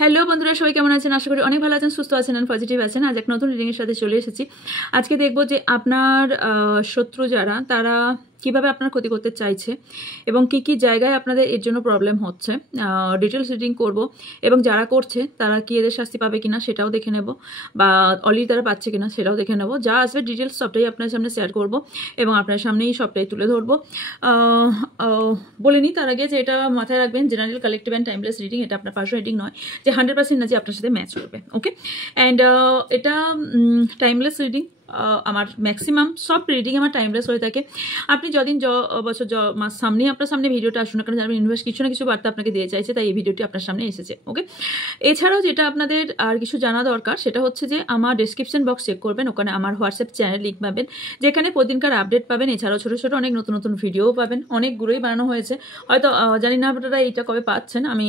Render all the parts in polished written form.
Hello বন্ধুরা, সবাই কেমন আছেন? আশা করি অনেক ভালো আছেন, সুস্থ আছেন আর পজিটিভ আছেন। আজ এক নতুন রিডিংয়ের সাথে চলে এসেছি। আজকে দেখব যে আপনার শত্রু যারা, তারা কিভাবে আপনার ক্ষতি করতে চাইছে এবং কি কি জায়গায় আপনাদের এর জন্য প্রবলেম হচ্ছে। ডিটেলস রিডিং করব এবং যারা করছে তারা কি এদের শাস্তি পাবে কিনা সেটাও দেখে নেব, বা অলরেডি তারা পাচ্ছে কিনা সেটাও দেখে নেব। যা আসবে ডিটেলস সবটাই আপনার সামনে শেয়ার করব এবং আপনার সামনেই সবটাই তুলে ধরবো। বলে নিই তার আগে যে এটা মাথায় রাখবেন, general collective and timeless reading. এটা আপনার পার্সোনাল রিডিং নয় যে 100% না যে আপনার সাথে ম্যাচ করবে। ওকে, অ্যান্ড এটা টাইমলেস রিডিং। আমার ম্যাক্সিমাম সব রিডিং আমার টাইমলেস হয়ে থাকে। আপনি যদিন বছর মাস সামনে আপনার সামনে ভিডিওটা আসুন না কেন, জানবেন ইউনিভার্স কিছু না কিছু বার্তা আপনাকে দিয়ে চাইছে, তাই এই ভিডিওটি আপনার সামনে এসেছে। ওকে, এছাড়াও যেটা আপনাদের আর কিছু জানা দরকার সেটা হচ্ছে যে আমার ডেসক্রিপশন বক্স চেক করবেন, ওখানে আমার হোয়াটসঅ্যাপ চ্যানেল লিঙ্ক পাবেন, যেখানে প্রতিদিনকার আপডেট পাবেন। এছাড়াও ছোটো ছোটো অনেক নতুন নতুন ভিডিওও পাবেন, অনেকগুলোই বানানো হয়েছে। হয়তো জানি না আপনারা এইটা কবে পাচ্ছেন, আমি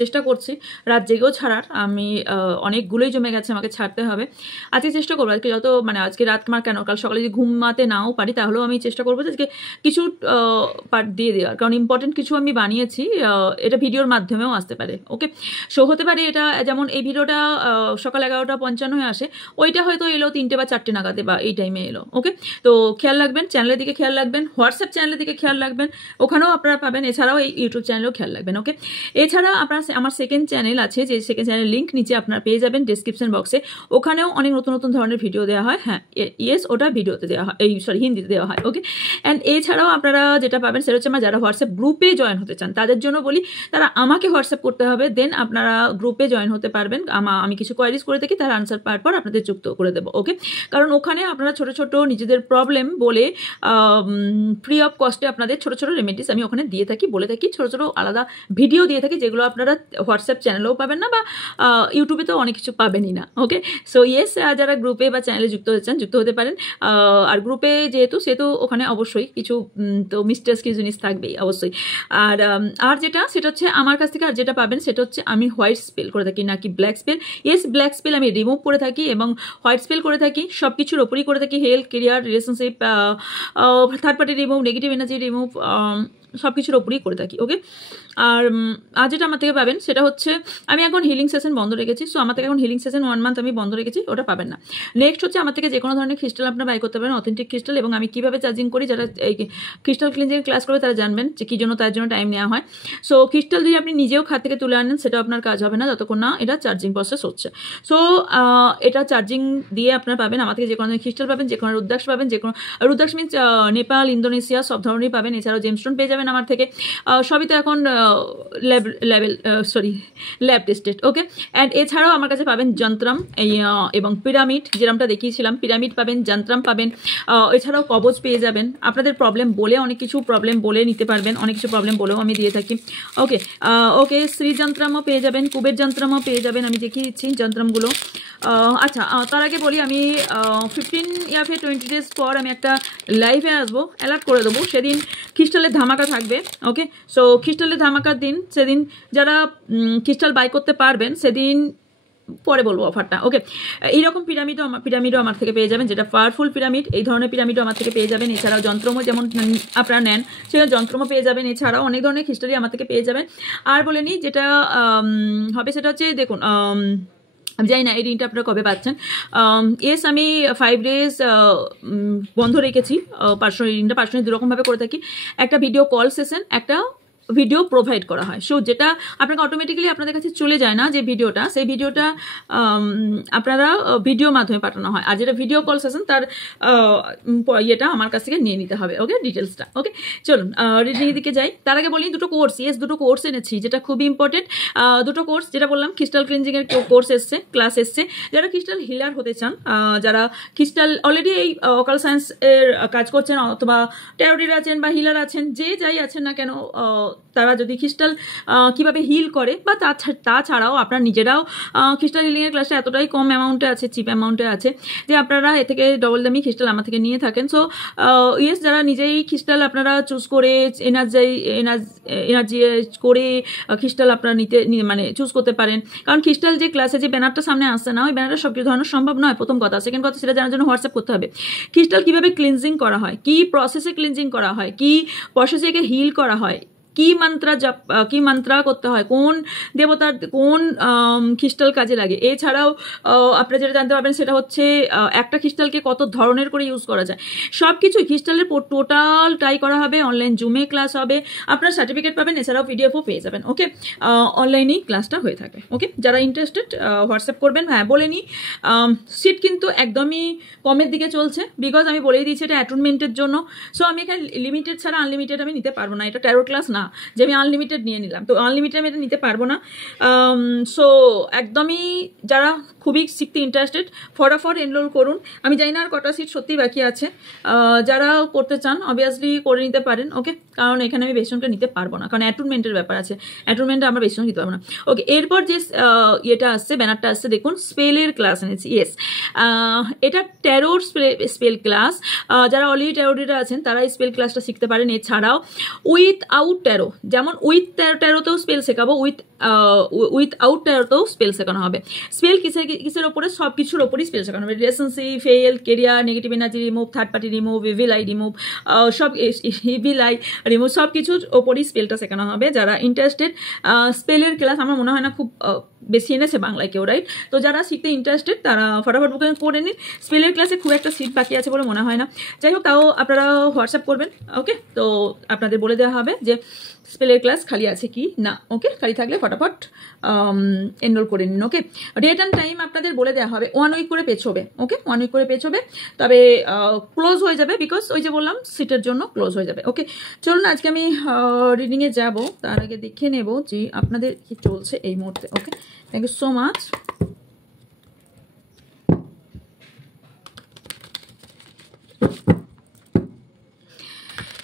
চেষ্টা করছি রাত জেগেও ছাড়ার। আমি অনেকগুলোই জমে গেছে, আমাকে ছাড়তে হবে। আজকে চেষ্টা করবো আজকে যত আজকে রাত আমার কেন কাল সকালে যদি ঘুমাতে নাও পারি তাহলেও আমি চেষ্টা করবো যে আজকে কিছু পার্ট দিয়ে দেওয়ার, কারণ ইম্পর্টেন্ট কিছু আমি বানিয়েছি। এটা ভিডিওর মাধ্যমেও আসতে পারে। ওকে, শো হতে পারে এটা, যেমন এই ভিডিওটা সকাল 11:55 আসে, ওইটা হয়তো এলো 3টে বা 4টে নাগাদে বা এই টাইমে এলো। ওকে, তো খেয়াল রাখবেন, চ্যানেলের দিকে খেয়াল রাখবেন, হোয়াটসঅ্যাপ চ্যানেলের দিকে খেয়াল রাখবেন, ওখানেও আপনারা পাবেন। এছাড়াও এই ইউটিউব চ্যানেলেও খেয়াল রাখবেন। ওকে, এছাড়া আপনার আমার সেকেন্ড চ্যানেল আছে, যে সেকেন্ড চ্যানেলের লিঙ্ক নিচে আপনারা পেয়ে যাবেন ডেসক্রিপশন বক্সে। ওখানেও অনেক নতুন নতুন ধরনের ভিডিও দেওয়া হয়। হ্যাঁ, ইয়েস, ওটা ভিডিওতে দেওয়া হয়, হিন্দিতে দেওয়া হয়। ওকে, অ্যান্ড এছাড়াও আপনারা যেটা পাবেন সেটা হচ্ছে আমার যারা হোয়াটসঅ্যাপ গ্রুপে জয়েন হতে চান তাদের জন্য বলি, তারা আমাকে হোয়াটসঅ্যাপ করতে হবে, দেন আপনারা গ্রুপে জয়েন হতে পারবেন। আমি কিছু কোয়ারিজ করে থাকি, তার আনসার পাওয়ার পর আপনাদের যুক্ত করে দেবো। ওকে, কারণ ওখানে আপনারা ছোটো ছোটো নিজেদের প্রবলেম বলে ফ্রি অফ কস্টে আপনাদের ছোটো ছোটো রেমেডিস আমি ওখানে দিয়ে থাকি, বলে থাকি, ছোটো ছোটো আলাদা ভিডিও দিয়ে থাকি, যেগুলো আপনারা হোয়াটসঅ্যাপ চ্যানেলেও পাবেন না বা ইউটিউবে তো অনেক কিছু পাবেনই না। ওকে, সো ইয়েস, যারা গ্রুপে বা চ্যানেলে যুক্ত হতে চান যুক্ত হতে পারেন। আর গ্রুপে সেহেতু ওখানে অবশ্যই কিছু তো মিস্টেরিয়াস কিছু জিনিস থাকবেই অবশ্যই। আর যেটা সেটা হচ্ছে আমার কাছ থেকে আর যেটা পাবেন সেটা হচ্ছে আমি হোয়াইট স্পেল করে থাকি, নাকি black spell. Yes, black spell আমি রিমুভ করে থাকি এবং হোয়াইট স্পেল করে থাকি, সব কিছুর ওপরই করে থাকি। Health, career, relationship, third party remove, negative energy remove, সব কিছুর ওপরই করে থাকি। ওকে, আর যেটা আমার থেকে পাবেন সেটা হচ্ছে আমি এখন হিলিং সেশন বন্ধ রেখেছি। সো আমার থেকে এখন হিলিং সেশন 1 মান্থ আমি বন্ধ রেখেছি, ওটা পাবেন না। নেক্সট হচ্ছে আমার থেকে যে কোনো ধরনের ক্রিস্টাল আপনারা বাই করতে পারেন, অথেন্টিক ক্রিস্টাল, এবং আমি কীভাবে চার্জিং করি, যারা এই ক্রিস্টাল ক্লিনজিং ক্লাস করবে তারা জানবেন যে কী জন্য তার জন্য টাইম নেওয়া হয়। সো ক্রিস্টাল যদি আপনি নিজেও খাত থেকে তুলে আনেন সেটা আপনার কাজ হবে না যতক্ষণ না এটা চার্জিং প্রসেস হচ্ছে। সো এটা চার্জিং দিয়ে আপনারা পাবেন আমার থেকে যে কোনো ক্রিস্টাল পাবেন, যে কোনো রুদ্রাক্ষ পাবেন, যে কোনো রুদ্রাক্ষ মিন্স নেপাল, ইন্দোনেশিয়া সব ধরনেরই পাবেন। এছাড়াও জেমস্টোন পেয়ে যাবেন আমার থেকে, সবই তো এখন ল্যাব টেস্টেড। ওকে, অ্যান্ড এছাড়াও আমার কাছে পাবেন যন্ত্রম এবং পিরামিড, যেরকমটা দেখিয়েছিলাম, পিরামিড পাবেন, যন্ত্রম পাবেন। এছাড়াও কবচ পেয়ে যাবেন। আপনাদের প্রবলেম বলে অনেক কিছু প্রবলেম বলে নিতে পারবেন, অনেক কিছু প্রবলেম বলেও আমি দিয়ে থাকি। ওকে, ওকে, শ্রী যন্ত্রমও পেয়ে যাবেন, কুবের যন্ত্রমও পেয়ে যাবেন, আমি দেখিয়ে দিচ্ছি যন্ত্রমগুলো। আচ্ছা, তার আগে বলি আমি 15 ডেজ পর আমি একটা লাইভে আসবো, অ্যালার্ট করে দেবো। সেদিন ক্রিস্টালের ধামাকা থাকবে। ওকে, সো ক্রিস্টালের ধামাকার দিন, সেদিন যারা ক্রিস্টাল বাই করতে পারবেন সেদিন পরে বলবো অফারটা। ওকে, এইরকম পিরামিডও আমার থেকে পেয়ে যাবেন, যেটা পাওয়ারফুল পিরামিড, এই ধরনের পিরামিডও আমার থেকে পেয়ে যাবেন। এছাড়াও যন্ত্রমও যেমন আপনারা নেন সেটা যন্ত্রমও পেয়ে যাবেন। এছাড়াও অনেক ধরনের ক্রিস্টালই আমার থেকে পেয়ে যাবেন। আর বলে নিই যেটা হবে সেটা হচ্ছে, দেখুন আমি জানি না এই রিংটা আপনারা কবে পাচ্ছেন। এস, আমি 5 ডেজ বন্ধ রেখেছি পার্সোনাল রিংটা। পার্সোনালি দুরকমভাবে করে থাকি, একটা ভিডিও কল সেশন, একটা ভিডিও প্রোভাইড করা হয়। সো যেটা আপনাকে অটোমেটিক্যালি আপনাদের কাছে চলে যায় না, যে ভিডিওটা, সেই ভিডিওটা আপনারা ভিডিও মাধ্যমে পাঠানো হয়। আর যেটা ভিডিও কল সেশন তার ইয়েটা আমার কাছ থেকে নিয়ে নিতে হবে। ওকে, ডিটেলসটা। ওকে, চলুন রিডিংয়ের দিকে যাই। তার আগে বলি দুটো কোর্স, দুটো কোর্স এনেছি যেটা খুবই ইম্পর্টেন্ট। দুটো কোর্স, যেটা বললাম ক্রিস্টাল ক্লিনজিংয়ের কোর্স এসছে, ক্লাস এসছে। যারা ক্রিস্টাল হিলার হতে চান, যারা ক্রিস্টাল অলরেডি এই অকাল সায়েন্স এর কাজ করছেন, অথবা ট্যারোটির আছেন বা হিলার আছেন, যে যাই আছেন না কেন, তারা যদি ক্রিস্টাল কিভাবে হিল করে, বা তাছাড়াও আপনারা নিজেরাও ক্রিস্টাল হিলিংয়ের ক্লাসটা এতটাই কম অ্যামাউন্টে আছে, চিপ অ্যামাউন্টে আছে, যে আপনারা এ থেকে ডবল দামি ক্রিস্টাল আমার থেকে নিয়ে থাকেন। সো ইয়েস, যারা নিজেই ক্রিস্টাল আপনারা চুজ করে এনার্জি করে ক্রিস্টাল আপনারা মানে চুজ করতে পারেন। কারণ ক্রিস্টাল যে ক্লাসে যে ব্যানারটা সামনে আসছে না, ওই ব্যানারটা সব কিছু ধরানো সম্ভব নয়, প্রথম কথা। সেকেন্ড কথা, সেটা জানার জন্য হোয়াটসঅ্যাপ করতে হবে। ক্রিস্টাল কীভাবে ক্লিনজিং করা হয়, কি প্রসেসে ক্লিনজিং করা হয়, কি প্রসেসে হিল করা হয়, কি মন্ত্রা করতে হয়, কোন দেবতার কোন ক্রিস্টাল কাজে লাগে। এছাড়াও আপনারা যেটা জানতে পারবেন সেটা হচ্ছে একটা ক্রিস্টালকে কত ধরনের করে ইউজ করা যায়, সব কিছু ক্রিস্টালের টোটালটাই করা হবে। অনলাইন জুমে ক্লাস হবে, আপনার সার্টিফিকেট পাবেন, এছাড়াও পিডিএফও পেয়ে যাবেন। ওকে, অনলাইনেই ক্লাসটা হয়ে থাকে। ওকে, যারা ইন্টারেস্টেড হোয়াটসঅ্যাপ করবেন। হ্যাঁ বলে নিই, সিট কিন্তু একদমই কমের দিকে চলছে, বিকজ আমি বলেই দিয়েছি এটা অ্যাটেনমেন্টের জন্য। সো আমি এখানে লিমিটেড ছাড়া আনলিমিটেড আমি নিতে পারবো না, এটা ট্যারো ক্লাস না যে আমি আনলিমিটেড নিয়ে নিলাম, তো আনলিমিটেড আমি এটা নিতে পারবো না। সো একদমই যারা খুবই শিখতে ইন্টারেস্টেড ফটাফট এনরোল করুন। আমি জানি না আর কটা সিট সত্যি বাকি আছে, যারা করতে চান অবভিয়াসলি করে নিতে পারেন। ওকে, কারণ এখানে আমি বেসনটা নিতে পারবো না, কারণ অ্যাটেনমেন্টের ব্যাপার আছে, অ্যাটেনমেন্টে আমরা বেসন নিতে পারবো না। ওকে, এরপর যে ইয়েটা আসছে, ব্যানারটা আসছে দেখুন, স্পেলের ক্লাস এনেছি। ইয়েস, এটা ট্যারোর স্পেল ক্লাস। যারা অলরেডি ট্যারো রিডার আছেন তারা এই স্পেল ক্লাসটা শিখতে পারেন। এছাড়াও উইথ আউট ট্যারো, যেমন উইথ ট্যারোতেও স্পেল শেখাবো, উইথ আউট ট্যারোতেও স্পেল শেখানো হবে। স্পেল কিসের ওপরে? সব কিছুর ওপরই স্পেল শেখানো হবে। Relationship, fail, career, negative energy remove, third party remove, evil I remove, সব ইভিল আই রিমুভ, সব কিছুর ওপরই স্পেলটা শেখানো হবে। যারা ইন্টারেস্টেড, স্পেলের ক্লাস আমার মনে হয় না খুব বেশি এনেছে বাংলায় কেউ, রাইট? তো যারা শিখতে ইন্টারেস্টেড তারা ফটাফট বুকিং করে নিন। স্পেলের ক্লাসে খুব একটা সিট বাকি আছে বলে মনে হয় না, যাই হোক তাও আপনারা হোয়াটসঅ্যাপ করবেন। ওকে, তো আপনাদের বলে দেওয়া হবে যে স্পেলের ক্লাস খালি আছে কি না। ওকে, খালি থাকলে ফটাফট এনরোল করে নিন। ওকে, ডেট অ্যান্ড টাইম আপনাদের বলে দেওয়া হবে, 1 উইক করে পেছোবে। ওকে, 1 উইক করে পেছোবে, তবে ক্লোজ হয়ে যাবে, বিকজ ওই যে বললাম সিটের জন্য ক্লোজ হয়ে যাবে। ওকে, চলুন আজকে আমি রিডিংয়ে যাব, তার আগে দেখে নেব যে আপনাদের কি চলছে এই মুহূর্তে। Okay, thank you so much.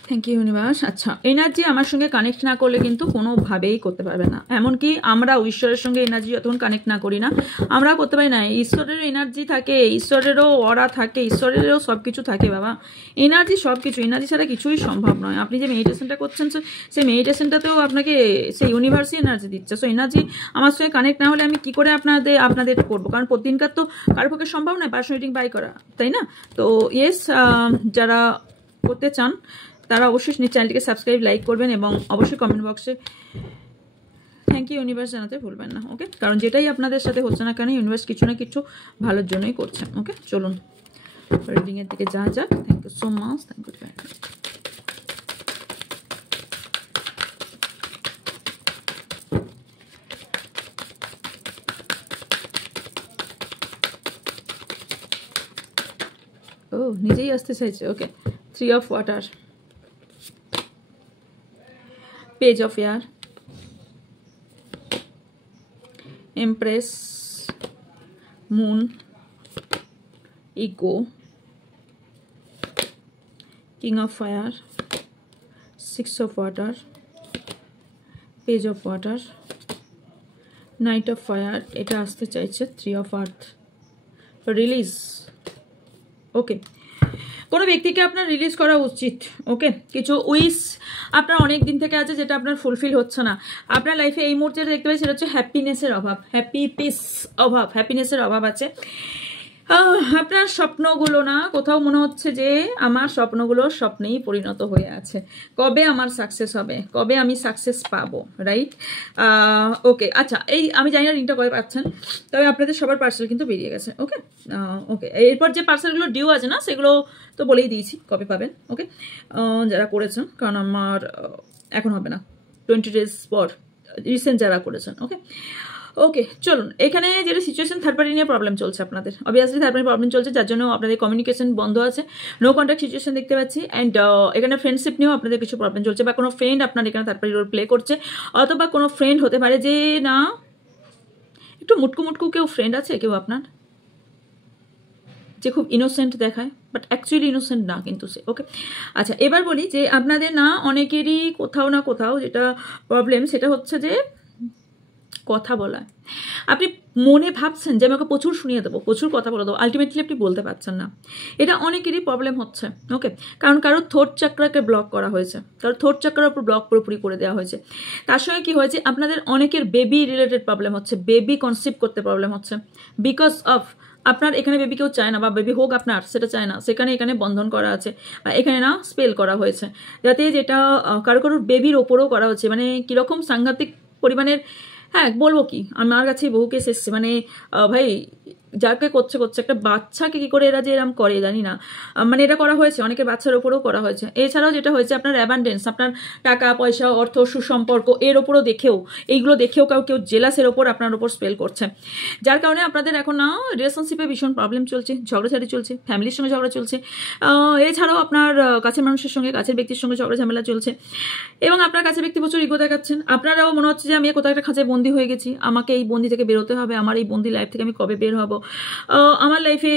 Thank you universe. আচ্ছা, এনার্জি আমার সঙ্গে কানেক্ট না করলে কিন্তু কোনোভাবেই করতে পারবে না। এমনকি আমরা ঈশ্বরের সঙ্গে এনার্জি যতক্ষণ কানেক্ট না করি না আমরা করতে পারি না। ঈশ্বরেরও এনার্জি থাকে, ঈশ্বরেরও অরা থাকে, ঈশ্বরেরও সব কিছু থাকে বাবা। এনার্জি সব কিছু, এনার্জি ছাড়া কিছুই সম্ভব নয়। আপনি যে মেডিটেশনটা করছেন সেই মেডিটেশনটাতেও আপনাকে সেই ইউনিভার্সই এনার্জি দিচ্ছে। সো এনার্জি আমার সঙ্গে কানেক্ট না হলে আমি কি করে আপনাদের করবো? কারণ প্রতিদিনকার তো কারোর পক্ষে সম্ভব নয় পার্সোনাল রিডিং বাই করা, তাই না? তো ইয়েস, যারা করতে চান তারা অবশ্যই চ্যানেলটিকে সাবস্ক্রাইব, লাইক করবেন এবং অবশ্যই কমেন্ট বক্সে থ্যাংক ইউ ইউনিভার্স জানাতে ভুলবেন না। ওকে, কারণ যেটাই আপনাদের সাথে হচ্ছে না কেন ইউনিভার্স কিছু না কিছু ভালোর জন্যই করছেন। ওকে, চলুন রিডিংয়ের দিকে যা যাক। Thank you so much, thank you. ও নিজেই আসতে চাইছে। ওকে, 3 of water, page of air, empress, moon, ego, king of fire, 6 of water, page of water, knight of fire, এটা আসতে চাইছে 3 of earth, রিলিজ। ওকে, কোনো ব্যক্তিকে আপনার রিলিজ করা উচিত। ওকে, কিছু উইশ আপনার অনেক দিন থেকে আছে যেটা আপনার ফুলফিল হচ্ছে না। আপনার লাইফে এই মুহূর্তে দেখতে পাই সেটা হচ্ছে হ্যাপিনেসের অভাব, হ্যাপিনেসের অভাব আছে। আপনার স্বপ্নগুলো না কোথাও মনে হচ্ছে যে আমার স্বপ্নগুলো স্বপ্নেই পরিণত হয়ে আছে, কবে আমার সাকসেস হবে, কবে আমি সাকসেস পাবো, রাইট? ওকে, আচ্ছা, এই আমি জানি না রিংটা কবে পাচ্ছেন, তবে আপনাদের সবার পার্সেল কিন্তু বেরিয়ে গেছে। ওকে, ওকে, এরপর যে পার্সেলগুলো ডিউ আছে না সেগুলো তো বলেই দিয়েছি কবে পাবেন। ওকে, যারা করেছেন, কারণ আমার এখন হবে না, 20 days পর রিসেন্ট যারা করেছেন। ওকে, ওকে, চলুন এখানে যেটা সিচুয়েশন থার্ড পার্টি নিয়ে প্রবলেম চলছে আপনাদের, অবভিয়াসলি থার্ড পার্টি প্রবলেম চলছে, যার জন্য আপনাদের কমিউনিকেশন বন্ধ আছে, নো কন্ট্যাক্ট সিচুয়েশন দেখতে পাচ্ছি। অ্যান্ড এখানে ফ্রেন্ডশিপ নিয়েও আপনাদের কিছু প্রবলেম চলছে, বা কোনো ফ্রেন্ড আপনার এখানে থার্ড পার্টি রোল প্লে করছে, অথবা কোনো ফ্রেন্ড হতে পারে যে না একটু মুটকু কেউ ফ্রেন্ড আছে, কেউ আপনার যে খুব ইনোসেন্ট দেখায়, বাট অ্যাকচুয়ালি ইনোসেন্ট না কিন্তু সে। ওকে, আচ্ছা, এবার বলি যে আপনাদের না অনেকেরই কোথাও না কোথাও যেটা প্রবলেম সেটা হচ্ছে যে কথা বলা। আপনি মনে ভাবছেন যে আমি ওকে প্রচুর শুনিয়ে দেবো, প্রচুর কথা বলে দেবো, আলটিমেটলি আপনি বলতে পারছেন না। এটা অনেকেরই প্রবলেম হচ্ছে। ওকে, কারণ কারো থ্রোট চাকরাকে ব্লক করা হয়েছে, কারো থ্রোট চাকরার উপর ব্লক পুরোপুরি করে দেওয়া হয়েছে। তার সঙ্গে কি হয়েছে, আপনাদের অনেকের বেবি রিলেটেড প্রবলেম হচ্ছে, বেবি কনসিভ করতে প্রবলেম হচ্ছে, বিকজ অফ আপনার এখানে বেবি কেউ চায় না, বা বেবি হোক আপনার সেটা চায় না, সেখানে এখানে বন্ধন করা আছে, বা এখানে না স্পেল করা হয়েছে, যাতে যেটা কারো কারোর বেবির ওপরেও করা হচ্ছে। মানে কীরকম সাংঘাতিক পরিমাণের, হ্যাঁ বলবো কি, আমার কাছে বহু কেস এসছে, মানে ভাই যাকে করছে একটা বাচ্চাকে কি করে এরা যে এরম করে জানি না, মানে এটা করা হয়েছে অনেকের বাচ্চার ওপরেও করা হয়েছে। এছাড়াও যেটা হয়েছে আপনার অ্যাবান্ডেন্স, আপনার টাকা পয়সা অর্থ সুসম্পর্ক এর ওপরও দেখেও, এইগুলো দেখেও কেউ জেলাসের ওপর আপনার ওপর স্পেল করছে, যার কারণে আপনাদের এখন না রিলেশনশিপে ভীষণ প্রবলেম চলছে, ঝগড়াঝাটি চলছে, ফ্যামিলির সঙ্গে ঝগড়া চলছে, এছাড়াও আপনার কাছের মানুষের সঙ্গে, কাছের ব্যক্তির সঙ্গে ঝগড়া ঝামেলা চলছে, এবং আপনার কাছে ব্যক্তি প্রচুর ইগো দেখাচ্ছেন। আপনারাও মনে হচ্ছে যে আমি কোথাও একটা খাঁচায় বন্দি হয়ে গেছি, আমাকে এই বন্দি থেকে বেরোতে হবে, আমার এই বন্দি লাইফ থেকে আমি কবে বের হব, আমার লাইফে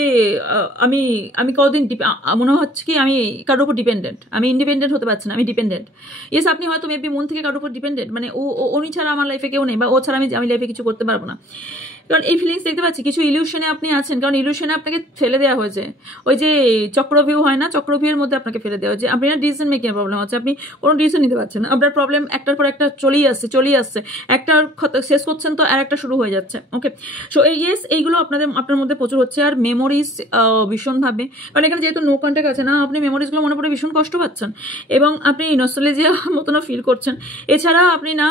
আমি আমি কতদিন মনে হচ্ছে কি আমি কারোর উপর ডিপেন্ডেন্ট, আমি ইন্ডিপেন্ডেন্ট হতে পারছি না, আমি ডিপেন্ডেন্ট। ইয়েস, আপনি হয়তো মেবি মন থেকে কারোর উপর ডিপেন্ডেন্ট, মানে উনি ছাড়া আমার লাইফে কেউ নেই, বা ও ছাড়া আমি লাইফে কিছু করতে পারবো না। কারণ এই ফিলিংস দেখতে পাচ্ছি, কিছু ইলিউশনে আপনি আছেন, কারণ ইলিউশনে আপনাকে ফেলে দেওয়া হয়েছে, ওই যে চক্রভিউ হয় না, চক্রভিউর মধ্যে আপনাকে ফেলে দেওয়া হয়েছে। আপনার ডিসিশন মেকিং প্রবলেম হচ্ছে, আপনি কোনো ডিসিশন নিতে পারছেন না, আপনার প্রবলেম একটার পর একটা চলেই আসছে, একটা শেষ করছেন তো আর একটা শুরু হয়ে যাচ্ছে। ওকে, সো ইয়েস, এইগুলো আপনার মধ্যে প্রচুর হচ্ছে। আর মেমোরিজ ভীষণভাবে, কারণ এখানে যেহেতু নো কন্ট্যাক্ট আছে না, আপনি মেমোরিজগুলো মনে পড়ে ভীষণ কষ্ট পাচ্ছেন, এবং আপনি নস্টালজিয়া মতনও ফিল করছেন। এছাড়া আপনি না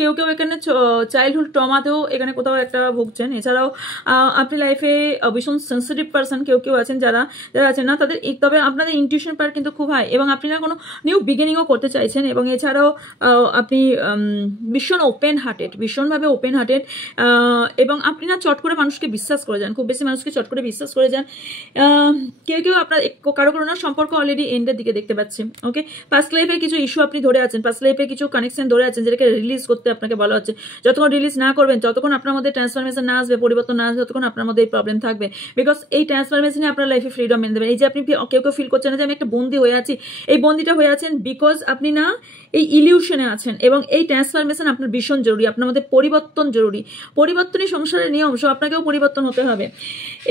কেউ এখানে চাইল্ডহুড ট্রমাতেও এখানে কোথাও একটা ভুগছেন। এছাড়াও আপনি লাইফে ভীষণ সেন্সিটিভ পার্সন কেউ আছেন, যারা আছেন না তাদের, তবে আপনাদের ইনটিউশন পাওয়ার কিন্তু খুব হাই, এবং আপনি না কোনো নিউ বিগিনিংও করতে চাইছেন। এবং এছাড়াও আপনি ভীষণভাবে ওপেন হার্টেড, এবং আপনি না চট করে মানুষকে বিশ্বাস করে যান, খুব বেশি মানুষকে চট করে বিশ্বাস করে যান। কেউ আপনার কারো না সম্পর্ক অলরেডি এন্ডের দিকে দেখতে পাচ্ছি। ওকে, পাস্ট লাইফে কিছু ইস্যু আপনি ধরে আছেন, পাস্ট লাইফে কিছু কানেকশন ধরে আছেন, যেটাকে রিলিজ করতে আপনাকে বলা হচ্ছে। যতক্ষণ রিলিজ না করবেন, যতক্ষণ আপনার মধ্যে ট্রান্সফরমেশন না আসবে, পরিবর্তন না আসবে, ততক্ষণ আপনার মধ্যে এই প্রবলেম থাকবে। বিকজ এই ট্রান্সফরমেশনে আপনার লাইফে ফ্রিডম এনে দেবেন। এই যে আপনি কেউ ফিল করছেন না যে আমি একটা বন্দি হয়ে আছি, এই বন্দিটা হয়ে আছেন বিকজ আপনি না এই ইলিউশনে আছেন, এবং এই ট্রান্সফরমেশন আপনার ভীষণ জরুরি, আপনার মধ্যে পরিবর্তন জরুরি, পরিবর্তনই সংসারের নিয়ম, সো আপনাকেও পরিবর্তন হতে হবে।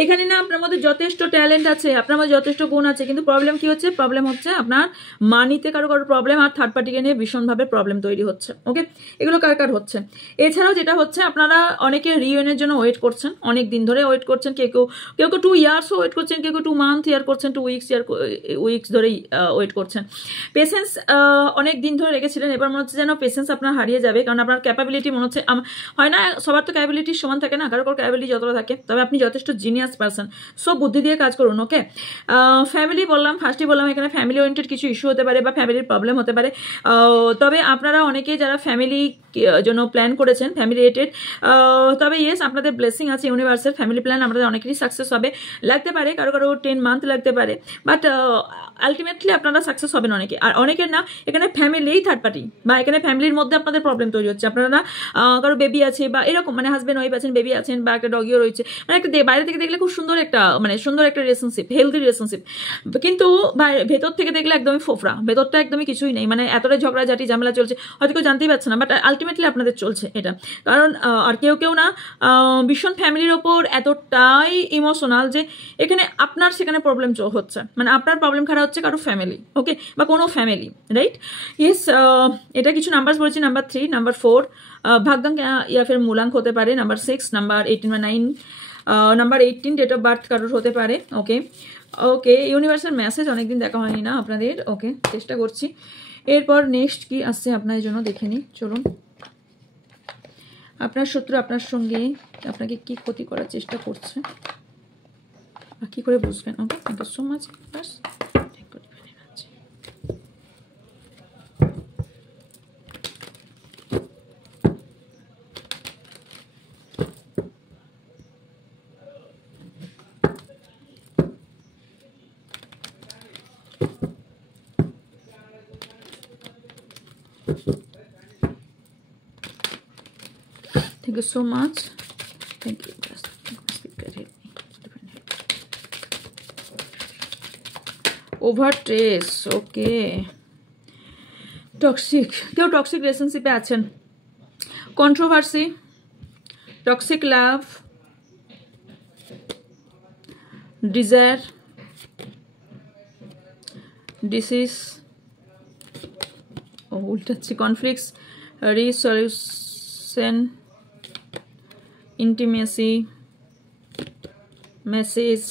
এখানে না আপনার মধ্যে যথেষ্ট ট্যালেন্ট আছে, আপনার মধ্যে যথেষ্ট গুণ আছে, কিন্তু প্রবলেম কি হচ্ছে? প্রবলেম হচ্ছে আপনার মানিতে কারো প্রবলেম, আর থার্ড পার্টিকে নিয়ে ভীষণভাবে প্রবলেম তৈরি হচ্ছে। ওকে, এগুলো কার হচ্ছে। এছাড়াও যেটা হচ্ছে, আপনারা অনেকে রিইউনিয়নের জন্য ওয়েট করছেন, অনেক দিন ধরে ওয়েট করছেন, কেউ 2 ইয়ার্সও ওয়েট করছেন, কেউ 2 মান্থ ইয়ার করছেন, 2 উইকস ধরেই ওয়েট করছেন। পেশেন্স অনেক দিন ধরে রেখেছিলেন, এবার মনে হচ্ছে যেন পেশেন্স আপনার হারিয়ে যাবে, কারণ আপনার ক্যাপাবিলিটি মনে হচ্ছে, হয় না সবার তো ক্যাপাবিলিটি সমান থাকে না, কারো ক্যাপাবিলিটি যতটা থাকে, তবে আপনি যথেষ্ট জিনিয়াস পারসন, সব বুদ্ধি দিয়ে কাজ করুন। ওকে, ফ্যামিলি বললাম, ফার্স্টই বললাম এখানে ফ্যামিলি ওরিয়েন্টেড কিছু ইস্যু হতে পারে, বা ফ্যামিলির প্রবলেম হতে পারে, তবে আপনারা অনেকে যারা ফ্যামিলি জন্য প্ল্যান করেছেন, ফ্যামিলি রিলেটেড, তবে ইয়েস আপনাদের ব্লেসিং আছে ইউনিভার্সের, ফ্যামিলি প্ল্যান আপনাদের অনেকেরই সাকসেস হবে, লাগতে পারে কারো 10 মান্থ লাগতে পারে, বাট আলটিমেটলি আপনারা সাকসেস হবেন অনেকে। আর অনেকের না এখানে ফ্যামিলি থার্ড পার্টি, বা এখানে ফ্যামিলির মধ্যে আপনাদের প্রবলেম তৈরি হচ্ছে, আপনারা না কারো বেবি আছে, বা এরকম মানে হাজব্যান্ড ওয়াইফ আছেন, বেবি আছেন, বা একটা ডগিও রয়েছে, মানে একটা বাইরে থেকে দেখলে খুব সুন্দর একটা রিলেশনশিপ, হেলদি রিলেশনশিপ, কিন্তু ভেতর থেকে দেখলে একদমই ফোফরা, ভেতরটা একদমই কিছুই নেই, মানে এতটাই ঝগড়াঝাটি ঝামেলা চলছে, হয়তো কেউ জানতেই পারছে না, বাট আলটিমেটলি আপনাদের চলছে এটা। কারণ আর কেউ না ভীষণ ফ্যামিলির ওপর এতটাই ইমোশনাল যে এখানে আপনার সেখানে প্রবলেম হচ্ছে, মানে আপনার প্রবলেম খারাপ হচ্ছে কারো ফ্যামিলি, ওকে, বা কোনো ফ্যামিলি, রাইট? ইয়েস, এটা কিছু নাম্বার বলেছি, নাম্বার 3, নাম্বার 4 ভাগ্যাঙ্ক ইয়া ফের মূলাঙ্ক হতে পারে, নাম্বার 6, নাম্বার 18 বা 9, নাম্বার 18 ডেট অফ বার্থ কারোর হতে পারে। ওকে, ইউনিভার্সাল মেসেজ অনেকদিন দেখা হয়নি না আপনাদের। ওকে, চেষ্টা করছি। এরপর নেক্সট কি আসছে আপনাদের জন্য দেখে নিই, চলুন। আপনার শত্রু আপনার সঙ্গে আপনাকে কি ক্ষতি করার চেষ্টা করছে, কি করে বুঝবেন? Okay, thank you so much. Thank you so much. Thank you. Over trace. Okay. Toxic. কেউ টক্সিক রিলেশনশিপে আছেন, controversy, toxic love, desire, disease, উল্টাচ্ছি, conflicts, resolution, intimacy, message,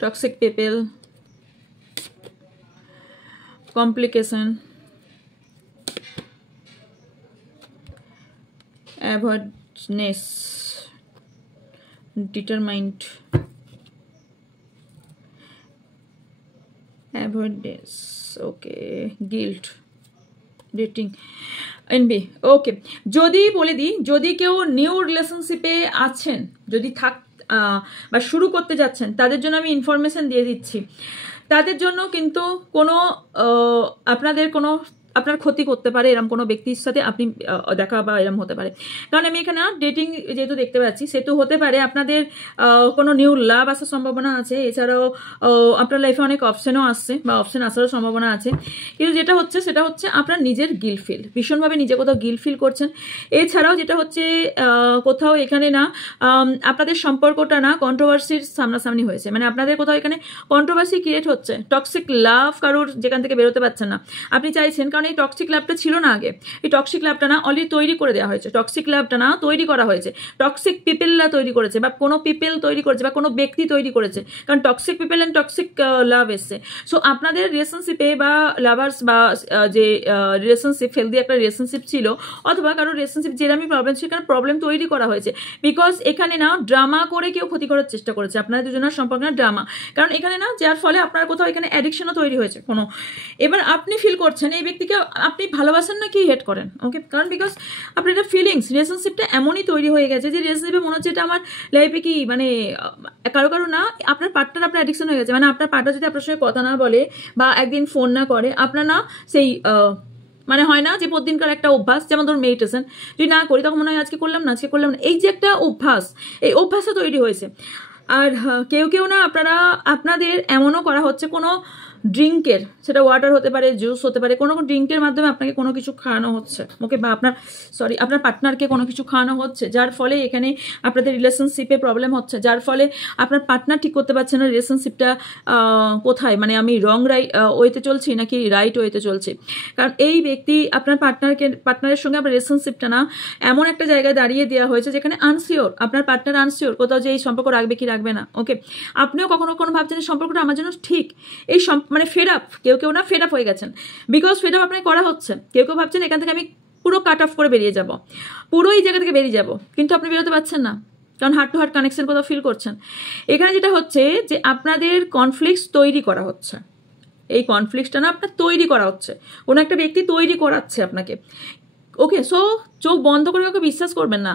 toxic people, complication, avoidance, determined, avoidance, okay, guilt, dating, NB. Okay, যদি বলে দিই, যদি কেউ new রিলেশনশিপে আছেন, যদি বা শুরু করতে যাচ্ছেন, তাদের জন্য আমি ইনফরমেশন দিয়ে দিচ্ছি। তাদের জন্য কিন্তু কোনো আপনার ক্ষতি করতে পারে এরকম কোনো ব্যক্তির সাথে আপনি দেখা বা এরকম হতে পারে। কারণ আমি এখানে ডেটিং যেহেতু দেখতে পাচ্ছি, সেহেতু হতে পারে আপনাদের কোনো নিউ লাভ আসার সম্ভাবনা আছে। এছাড়াও আপনার লাইফে অনেক অপশনও আসছে বা অপশন আসারও সম্ভাবনা আছে। কিন্তু যেটা হচ্ছে সেটা হচ্ছে আপনার নিজের গিল্ট ফিল, ভীষণভাবে নিজে কোথাও গিল্ট ফিল করছেন। এছাড়াও যেটা হচ্ছে কোথাও এখানে না আপনাদের সম্পর্কটা না কন্ট্রোভার্সির সামনাসামনি হয়েছে, মানে আপনাদের কোথাও এখানে কন্ট্রোভার্সি ক্রিয়েট হচ্ছে। টক্সিক লাভ কারোর যেখান থেকে বেরোতে পারছেন না, আপনি চাইছেন, কারণ এই টক্সিক লাভটা ছিল না আগে। এই টক্সিক লাভটা না অলরেডি তৈরি করে দেওয়া হয়েছে, টক্সিক লাভটা না তৈরি করা হয়েছে, টক্সিক পিপলরা তৈরি করেছে বা কোনো পিপল তৈরি করেছে বা কোনো ব্যক্তি তৈরি করেছে, কারণ টক্সিক পিপল অ্যান্ড টক্সিক লাভ এসছে। সো আপনাদের রিলেশনশিপে বা লাভার্স বা যে রিলেশনশিপ হেলদি একটা রিলেশনশিপ ছিল, অথবা কারো রিলেশনশিপ যেরকমই প্রবলেম সেখানে প্রবলেম তৈরি করা হয়েছে। বিকজ এখানে না ড্রামা করে কেউ ক্ষতি করার চেষ্টা করেছে আপনাদের দুজনের সম্পর্কে, না ড্রামা, কারণ এখানে না যার ফলে আপনার কোথাও এখানে অ্যাডিকশনও তৈরি হয়েছে কোনো। এবার আপনি ফিল করছেন এই ব্যক্তিকে আপনি ভালোবাসেন না কি হেট করেন, ওকে, কারণ বিকজ আপনার একটা ফিলিংস রিলেশনশিপটা এমনই তৈরি হয়ে গেছে যে রিলেশনশিপে মনে হচ্ছে এটা আমার লাইফে কি মানে কারো না আপনার পার্টনার আপনার অ্যাডিকশন হয়ে গেছে। মানে আপনার পার্টনার যদি আপনার সঙ্গে কথা না বলে বা একদিন ফোন না করে, আপনার না সেই মানে হয় না যে প্রতিদিনকার একটা অভ্যাস, যেমন ধরুন মেডিটেশন যদি না করি তখন মনে হয় আজকে করলাম না, এই যে একটা অভ্যাস, এই অভ্যাসটা তৈরি হয়েছে। আর কেউ না আপনাদের এমনও করা হচ্ছে কোনো ড্রিঙ্কের, সেটা ওয়াটার হতে পারে, জুস হতে পারে, কোনো ড্রিঙ্কের মাধ্যমে আপনাকে কোনো কিছু খাওয়ানো হচ্ছে, ওকে, বা আপনার পার্টনারকে কোনো কিছু খাওয়ানো হচ্ছে, যার ফলে এখানে আপনাদের রিলেশনশিপে প্রবলেম হচ্ছে, যার ফলে আপনার পার্টনার ঠিক করতে পারছে না রিলেশনশিপটা কোথায়, মানে আমি রং ওয়েতে চলছি নাকি রাইট ওয়েতে চলছি। কারণ এই ব্যক্তি আপনার পার্টনারের সঙ্গে আপনার রিলেশনশিপটা না এমন একটা জায়গায় দাঁড়িয়ে দেওয়া হয়েছে যেখানে আনসিওর, আপনার পার্টনার আনসিওর কোথাও যে এই সম্পর্ক রাখবে কি রাখবে না, ওকে। আপনিও কখনো ভাবছেন এই সম্পর্কটা আমার জন্য ঠিক, এই মানে ফেড আপ, কেউ না ফেড আপ হয়ে গেছেন, বিকজ ফেড আপ আপনাকে করা হচ্ছে। কেউ ভাবছেন এখান থেকে আমি পুরো কাট অফ করে বেরিয়ে যাব, পুরো এই জায়গা থেকে বেরিয়ে যাব, কিন্তু আপনি বেরোতে পারছেন না, কারণ হার্ট টু হার্ট কানেকশন কোথাও ফিল করছেন। এখানে যেটা হচ্ছে যে আপনাদের কনফ্লিক্টস তৈরি করা হচ্ছে, এই কনফ্লিক্টসটা না আপনার তৈরি করা হচ্ছে, কোনো একটা ব্যক্তি তৈরি করাচ্ছে আপনাকে, ওকে। সো চোখ বন্ধ করে কাউকে বিশ্বাস করবেন না,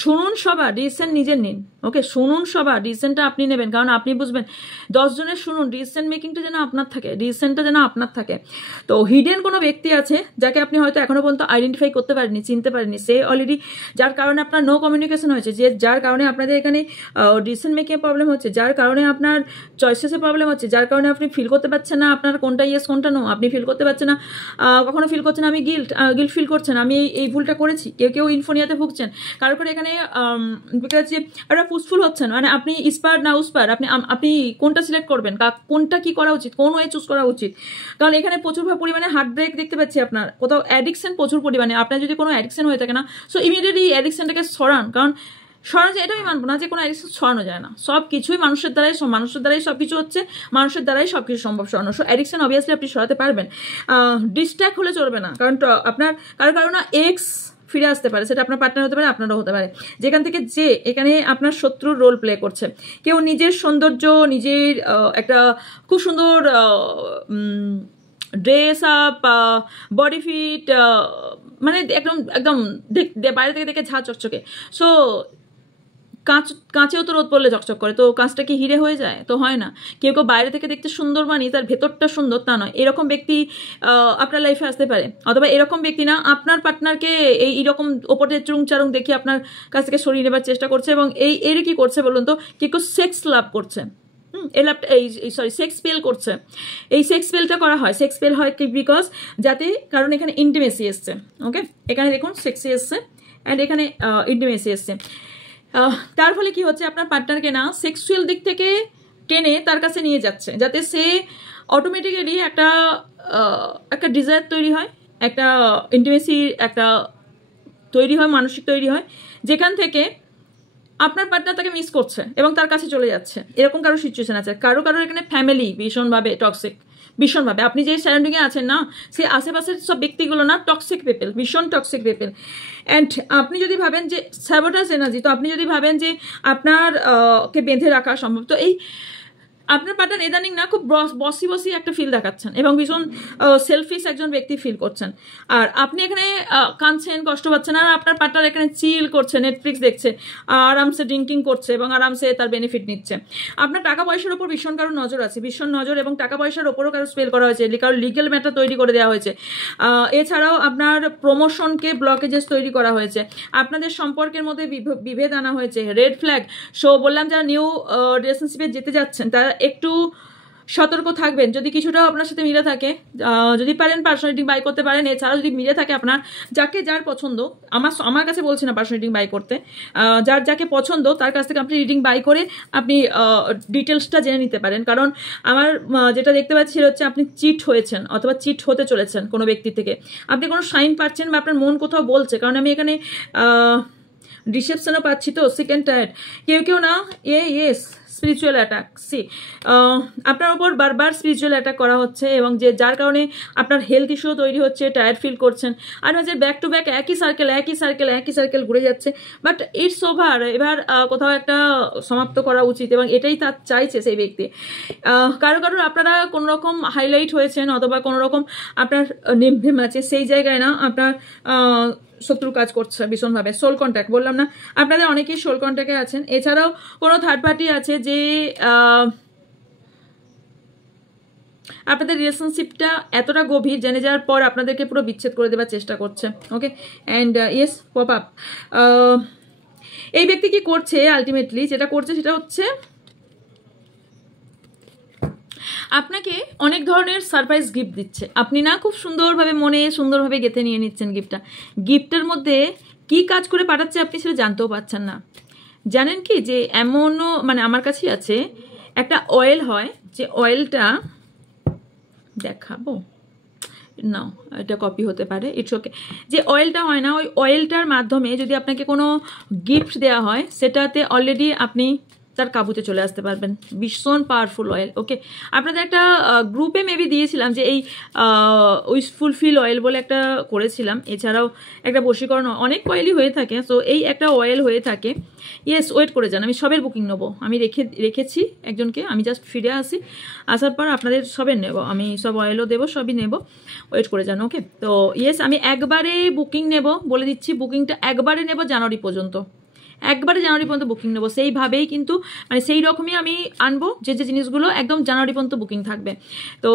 শুনুন সবার ডিসিশন নিজের নিন, ওকে, শুনুন সবার ডিসিশনটা আপনি নেবেন, কারণ আপনি বুঝবেন 10 জনের শুনুন, ডিসিশন মেকিংটা যেন আপনার থাকে, ডিসিশনটা যেন আপনার থাকে। তো হিডেন কোনো ব্যক্তি আছে যাকে আপনি হয়তো এখনো পর্যন্ত আইডেন্টিফাই করতে পারেননি, চিনতে পারেননি, সে অলরেডি যার কারণে আপনার নো কমিউনিকেশন হয়েছে, যার কারণে আপনাদের এখানে ডিসিশন মেকিংয়ে প্রবলেম হচ্ছে, যার কারণে আপনার চয়েসেসে প্রবলেম হচ্ছে, যার কারণে আপনি ফিল করতে পারছেন না আপনার কোনটা ইয়েস কোনটা নো, আপনি ফিল করতে পারছেন না, কখনো ফিল করছেন আমি গিল্ট ফিল করছেন, আমি এই ভুলটা করেছি, কেউ ইনফোনিয়াতে ভুগছেন, কারোর করে এখানে একটা পুসফুল হচ্ছেন, মানে আপনি ইস্পার না উস্পার, আপনি কোনটা সিলেক্ট করবেন, কোনটা কি করা উচিত, কোন ওয়ে চুজ করা উচিত। কারণ এখানে প্রচুর পরিমাণে হার্ট ব্রেক দেখতে পাচ্ছি, আপনার কোথাও অ্যাডিকশন প্রচুর পরিমাণে, আপনার যদি কোনো অ্যাডিকশন হয়ে থাকে না, সো ইমিডিয়েটলি অ্যাডিকশনটাকে সরান, কারণ সরানো যায়, এটা আমি মানবো না যে কোনো অ্যাডিকশন সরানো যায় না, সব কিছুই মানুষের দ্বারাই সব কিছু হচ্ছে, মানুষের দ্বারাই সব কিছু সম্ভব সরানো। সো অ্যাডিকশন অবভিয়াসলি আপনি সরাতে পারবেন, ডিস্ট্র্যাক্ট হলে চলবে না, কারণ আপনার কারো না এক্স ফিরে আসতে পারে, সেটা আপনার পার্টনার হতে পারে, আপনারও হতে পারে, যেখান থেকে যে এখানে আপনার শত্রুর রোল প্লে করছে। কেউ নিজের সৌন্দর্য, নিজের একটা খুব সুন্দর ড্রেস আপ, বডি ফিট, মানে একদম বাইরে থেকে দেখে ঝাঁ চকচকে, সো কাঁচেও তো রোদ পড়লে চকচক করে, তো কাঁচটা কি হিরে হয়ে যায়? তো হয় না। কেউ বাইরে থেকে দেখতে সুন্দর মানে তার ভেতরটা সুন্দর তা নয়, এরকম ব্যক্তি আপনার লাইফে আসতে পারে, অথবা এরকম ব্যক্তি না আপনার পার্টনারকে এইরকম ওপরে চুরুং দেখে আপনার কাছ থেকে সরিয়ে নেবার চেষ্টা করছে, এবং এর কি করছে বলুন তো, কেউ সেক্স লাভ করছে, সেক্স স্পেল করছে। এই সেক্স স্পেলটা করা হয়, সেক্স স্পেল হয় কি বিকজ যাতে, কারণ এখানে ইন্টিমেসি এসছে, ওকে, এখানে দেখুন সেক্সি এসছে অ্যান্ড এখানে ইন্টিমেসি এসছে, তার ফলে কি হচ্ছে, আপনার পার্টনারকে না সেক্সুয়াল দিক থেকে টেনে তার কাছে নিয়ে যাচ্ছে, যাতে সে অটোমেটিক্যালি একটা ডিজায়ার তৈরি হয়, একটা ইন্টিমেসি একটা তৈরি হয়, মানসিক তৈরি হয়, যেখান থেকে আপনার পার্টনার তাকে মিস করছে এবং তার কাছে চলে যাচ্ছে, এরকম কারো সিচুয়েশন আছে। কারো এখানে ফ্যামিলি ভীষণভাবে টক্সিক, ভীষণভাবে। আপনি যে সারাউন্ডিংয়ে আছেন না, সেই আশেপাশের সব ব্যক্তিগুলো না টক্সিক পিপল, ভীষণ টক্সিক পিপল। অ্যান্ড আপনি যদি ভাবেন যে স্যাবোটাজ এনার্জি, তো আপনি যদি ভাবেন যে আপনার কে বেঁধে রাখা সম্ভব, তো এই আপনার পার্টনার ইদানিং না খুব বসি একটা ফিল দেখাচ্ছেন এবং ভীষণ সেলফিশ একজন ব্যক্তি ফিল করছেন। আর আপনি এখানে কাঁদছেন, কষ্ট পাচ্ছেন, আর আপনার পার্টনার এখানে চিল করছে, নেটফ্লিক্স দেখছে, আরামসে ড্রিঙ্কিং করছে এবং আরামসে তার বেনিফিট নিচ্ছে। আপনার টাকা পয়সার উপর ভীষণ কারো নজর আছে, ভীষণ নজর, এবং টাকা পয়সার ওপরও কারো স্পেল করা হয়েছে, কারো লিগ্যাল ম্যাটার তৈরি করে দেওয়া হয়েছে। এছাড়াও আপনার প্রমোশনকে ব্লকেজেস তৈরি করা হয়েছে, আপনাদের সম্পর্কের মধ্যে বিভেদ আনা হয়েছে, রেড ফ্ল্যাগ। সো বললাম, যারা নিউ রিলেশনশিপে যেতে যাচ্ছেন তারা একটু সতর্ক থাকবেন। যদি কিছুটাও আপনার সাথে মিলে থাকে, যদি পারেন পার্সোনাল রিডিং বাই করতে পারেন। এছাড়া যদি মিলে থাকে আপনার যার পছন্দ, আমার কাছে বলছি না পার্সোনাল রিডিং বাই করতে, যাকে পছন্দ তার কাছ থেকে আপনি রিডিং বাই করে আপনি ডিটেলসটা জেনে নিতে পারেন। কারণ আমার যেটা দেখতে পাচ্ছি সেটা হচ্ছে আপনি চিট হয়েছেন অথবা চিট হতে চলেছেন কোনো ব্যক্তি থেকে। আপনি কোনো সাইন পাচ্ছেন বা আপনার মন কোথাও বলছে, কারণ আমি এখানে রিসেপশনও পাচ্ছি, তো সেকেন্ড টায়ার কেউ না ইয়েস স্পিরিচুয়াল অ্যাটাক। আপনার উপর বারবার স্পিরিচুয়াল অ্যাটাক করা হচ্ছে এবং যার কারণে আপনার হেলথ ইস্যু তৈরি হচ্ছে, টায়ার্ড ফিল করছেন, আর মাঝে ব্যাক টু ব্যাক একই সার্কেল ঘুরে যাচ্ছে। বাট ইটস ওভার, এবার কোথাও একটা সমাপ্ত করা উচিত এবং এটাই তার চাইছে সেই ব্যক্তি। কারো আপনারা কোনো রকম হাইলাইট হয়েছেন অথবা কোনো রকম আপনার নেমভেম আছে, সেই জায়গায় না আপনার শত্রু কাজ করছে ভীষণভাবে। সোল কন্ট্যাক্ট বললাম না, আপনাদের অনেকেই সোল কন্ট্যাক্টে আছেন। এছাড়াও কোনো থার্ড পার্টি আছে যে আপনাদের রিলেশনশিপটা এতটা গভীর জেনে যাওয়ার পর আপনাদেরকে পুরো বিচ্ছেদ করে দেওয়ার চেষ্টা করছে। ওকে, অ্যান্ড ইয়েস পপ আপ। এই ব্যক্তি কি করছে, আলটিমেটলি যেটা করছে সেটা হচ্ছে আপনাকে অনেক ধরনের সারপ্রাইজ গিফট দিচ্ছে। আপনি না খুব সুন্দরভাবে গেঁথে নিয়ে নিচ্ছেন গিফটের মধ্যে কি কাজ করে পাঠাচ্ছে আপনি সেটা জানতেও পারছেন না। জানেন কি, যে এমনও মানে আমার কাছেই আছে একটা অয়েল হয়, যে অয়েলটা দেখাবো না, এটা কপি হতে পারে, ইটস ওকে। যে অয়েলটা হয় না, ওই অয়েলটার মাধ্যমে যদি আপনাকে কোনো গিফট দেওয়া হয়, সেটাতে অলরেডি আপনি তার কাবুতে চলে আসতে পারবেন। ভীষণ পাওয়ারফুল অয়েল। ওকে, আপনাদের একটা গ্রুপে মেবি দিয়েছিলাম যে এই উইশ ফুলফিল অয়েল বলে একটা করেছিলাম। এছাড়াও একটা বশীকরণ, অনেক অয়েলই হয়ে থাকে, সো এই একটা অয়েল হয়ে থাকে। ইয়েস, ওয়েট করে যান, আমি সবের বুকিং নেবো। আমি রেখেছি একজনকে, আমি জাস্ট ফিরে আসার পর আপনাদের সবের নেব, আমি সব অয়েলও দেবো, সবই নেব, ওয়েট করে যান। ওকে, তো ইয়েস, আমি একবারে বুকিং নেব, বলে দিচ্ছি, বুকিংটা একবারে নেব জানুয়ারি পর্যন্ত, একবারে জানুয়ারি পর্যন্ত বুকিং নেবো। সেইভাবেই কিন্তু মানে সেই রকমই আমি আনবো, যে জিনিসগুলো একদম জানুয়ারি পর্যন্ত বুকিং থাকবে। তো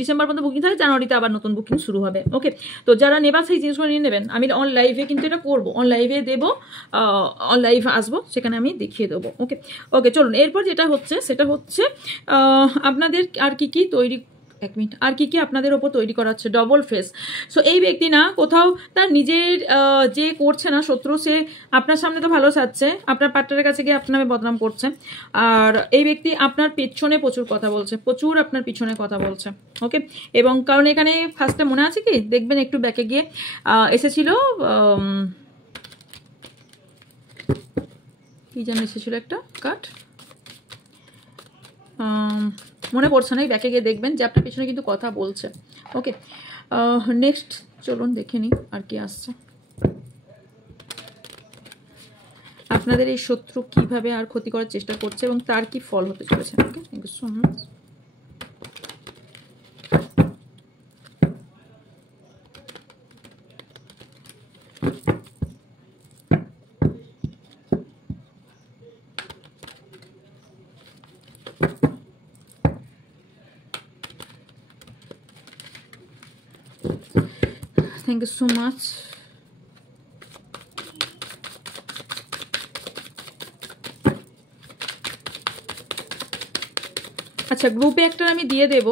ডিসেম্বর পর্যন্ত বুকিং থাকবে, জানুয়ারিতে আবার নতুন বুকিং শুরু হবে। ওকে, তো যারা নেবার সেই জিনিসগুলো নিয়ে নেবেন। আমি অন লাইভে কিন্তু এটা করবো, অন লাইভে দেবো, অন লাইভ আসবো, সেখানে আমি দেখিয়ে দেবো। ওকে, চলুন। এরপর যেটা হচ্ছে সেটা হচ্ছে আপনাদের আর কি তৈরি, এক মিনিট, আর কি আপনাদের ওপর তৈরি করা হচ্ছে ডবল ফেস। সো এই ব্যক্তি না কোথাও তার নিজের যে করছে না শত্রু, সে আপনার সামনে তো ভালো সাজছে, আপনার পার্টনারের কাছে গিয়ে আপনার নামে বদনাম করছে। আর এই ব্যক্তি আপনার পেছনে প্রচুর কথা বলছে, প্রচুর আপনার পিছনে কথা বলছে। ওকে, এবং কারণ এখানে ফার্স্টে মনে আছে কি, দেখবেন একটু ব্যাকে গিয়ে এসেছিল, কি যেন এসেছিল একটা কাট, মনে পড়ছে না, ব্যাকে গিয়ে দেখবেন যে আপনার পিছনে কিন্তু কথা বলছে। ওকে, নেক্সট চলুন দেখে নিই আর কি আসছে। আপনাদের এই শত্রু কিভাবে আর ক্ষতি করার চেষ্টা করছে এবং তার কি ফল হতে চলেছে। Okay, thank you so much. Thank you so much. আচ্ছা, গ্রুপে একটা আমি দিয়ে দেব,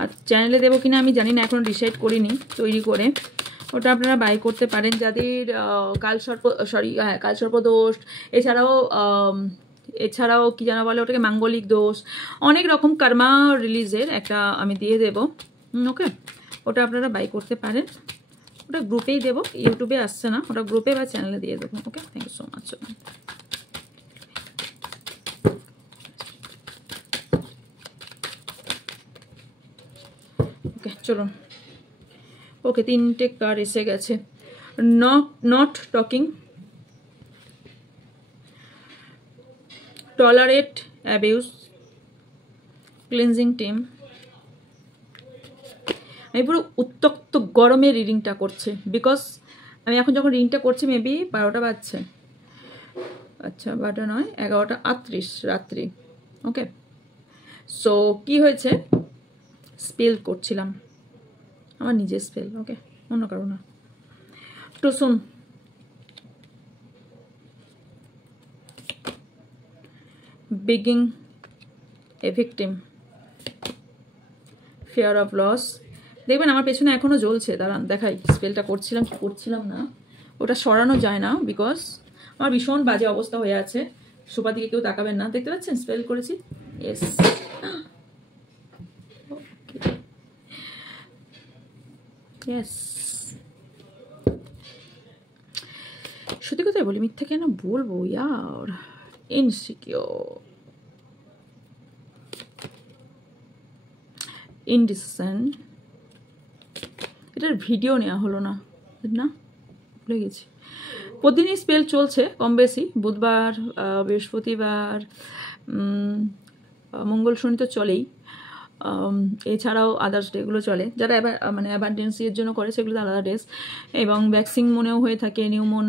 আর চ্যানেলে দেবো কিনা আমি জানি না, এখনো ডিসাইড করিনি তৈরি করে। ওটা আপনারা বাই করতে পারেন যাদের কালসর্প দোষ, এছাড়াও কি জানা বলে ওটাকে, মাঙ্গলিক দোষ, অনেক রকম কর্মা রিলিজের একটা আমি দিয়ে দেব। ওকে, ওটা আপনারা বাই করতে পারেন। ওটা গ্রুপেই দেবো, ইউটিউবে আসছে না, ওটা গ্রুপে বা চ্যানেলে দিয়ে দেবো। ওকে, থ্যাংক ইউ সো মাচ। ওকে চলুন, ওকে 3টে কার্ড এসে গেছে। Not talking, tolerate abuse, cleansing team. আমি পুরো উত্তপ্ত গরমে রিডিংটা করছি, বিকজ আমি এখন যখন রিডিংটা করছি মেবি 12টা বাজছে, আচ্ছা 12টা নয় 11:38 রাত্রি। ওকে, সো কি হয়েছে, স্পেল করছিলাম, আমার নিজের স্পেল, ওকে, অন্য কারো না। তো শুন, being a victim, fear of loss। দেখবেন আমার পেছনে এখনো জ্বলছে, দাঁড়ান দেখাই, স্পেলটা করছিলাম কি করছিলাম না, ওটা সরানো যায় না বিকজ আমার ভীষণ বাজে অবস্থা হয়ে আছে। সোফা দিকে কেউ তাকাবেন না, দেখতে পাচ্ছেন স্পেল করেছি। ইয়েস, ইয়েস, সত্যি কথাই বলি, মিথ্যা কেন বলবো ইয়ার। ইনসিকিউর, ইনডিসিশন, এটার ভিডিও নেওয়া হলো না, না ভুলে গেছি। প্রতিদিনই স্পেল চলছে কম বেশি, বুধবার, বৃহস্পতিবার, মঙ্গল শনি তো চলেই, এছাড়াও আদার্স ডেগুলো চলে, যারা মানে অ্যাবান্ডেন্সির জন্য করে সেগুলো আলাদা ডেস, এবং ভ্যাকসিন মনেও হয়ে থাকে, নিউমন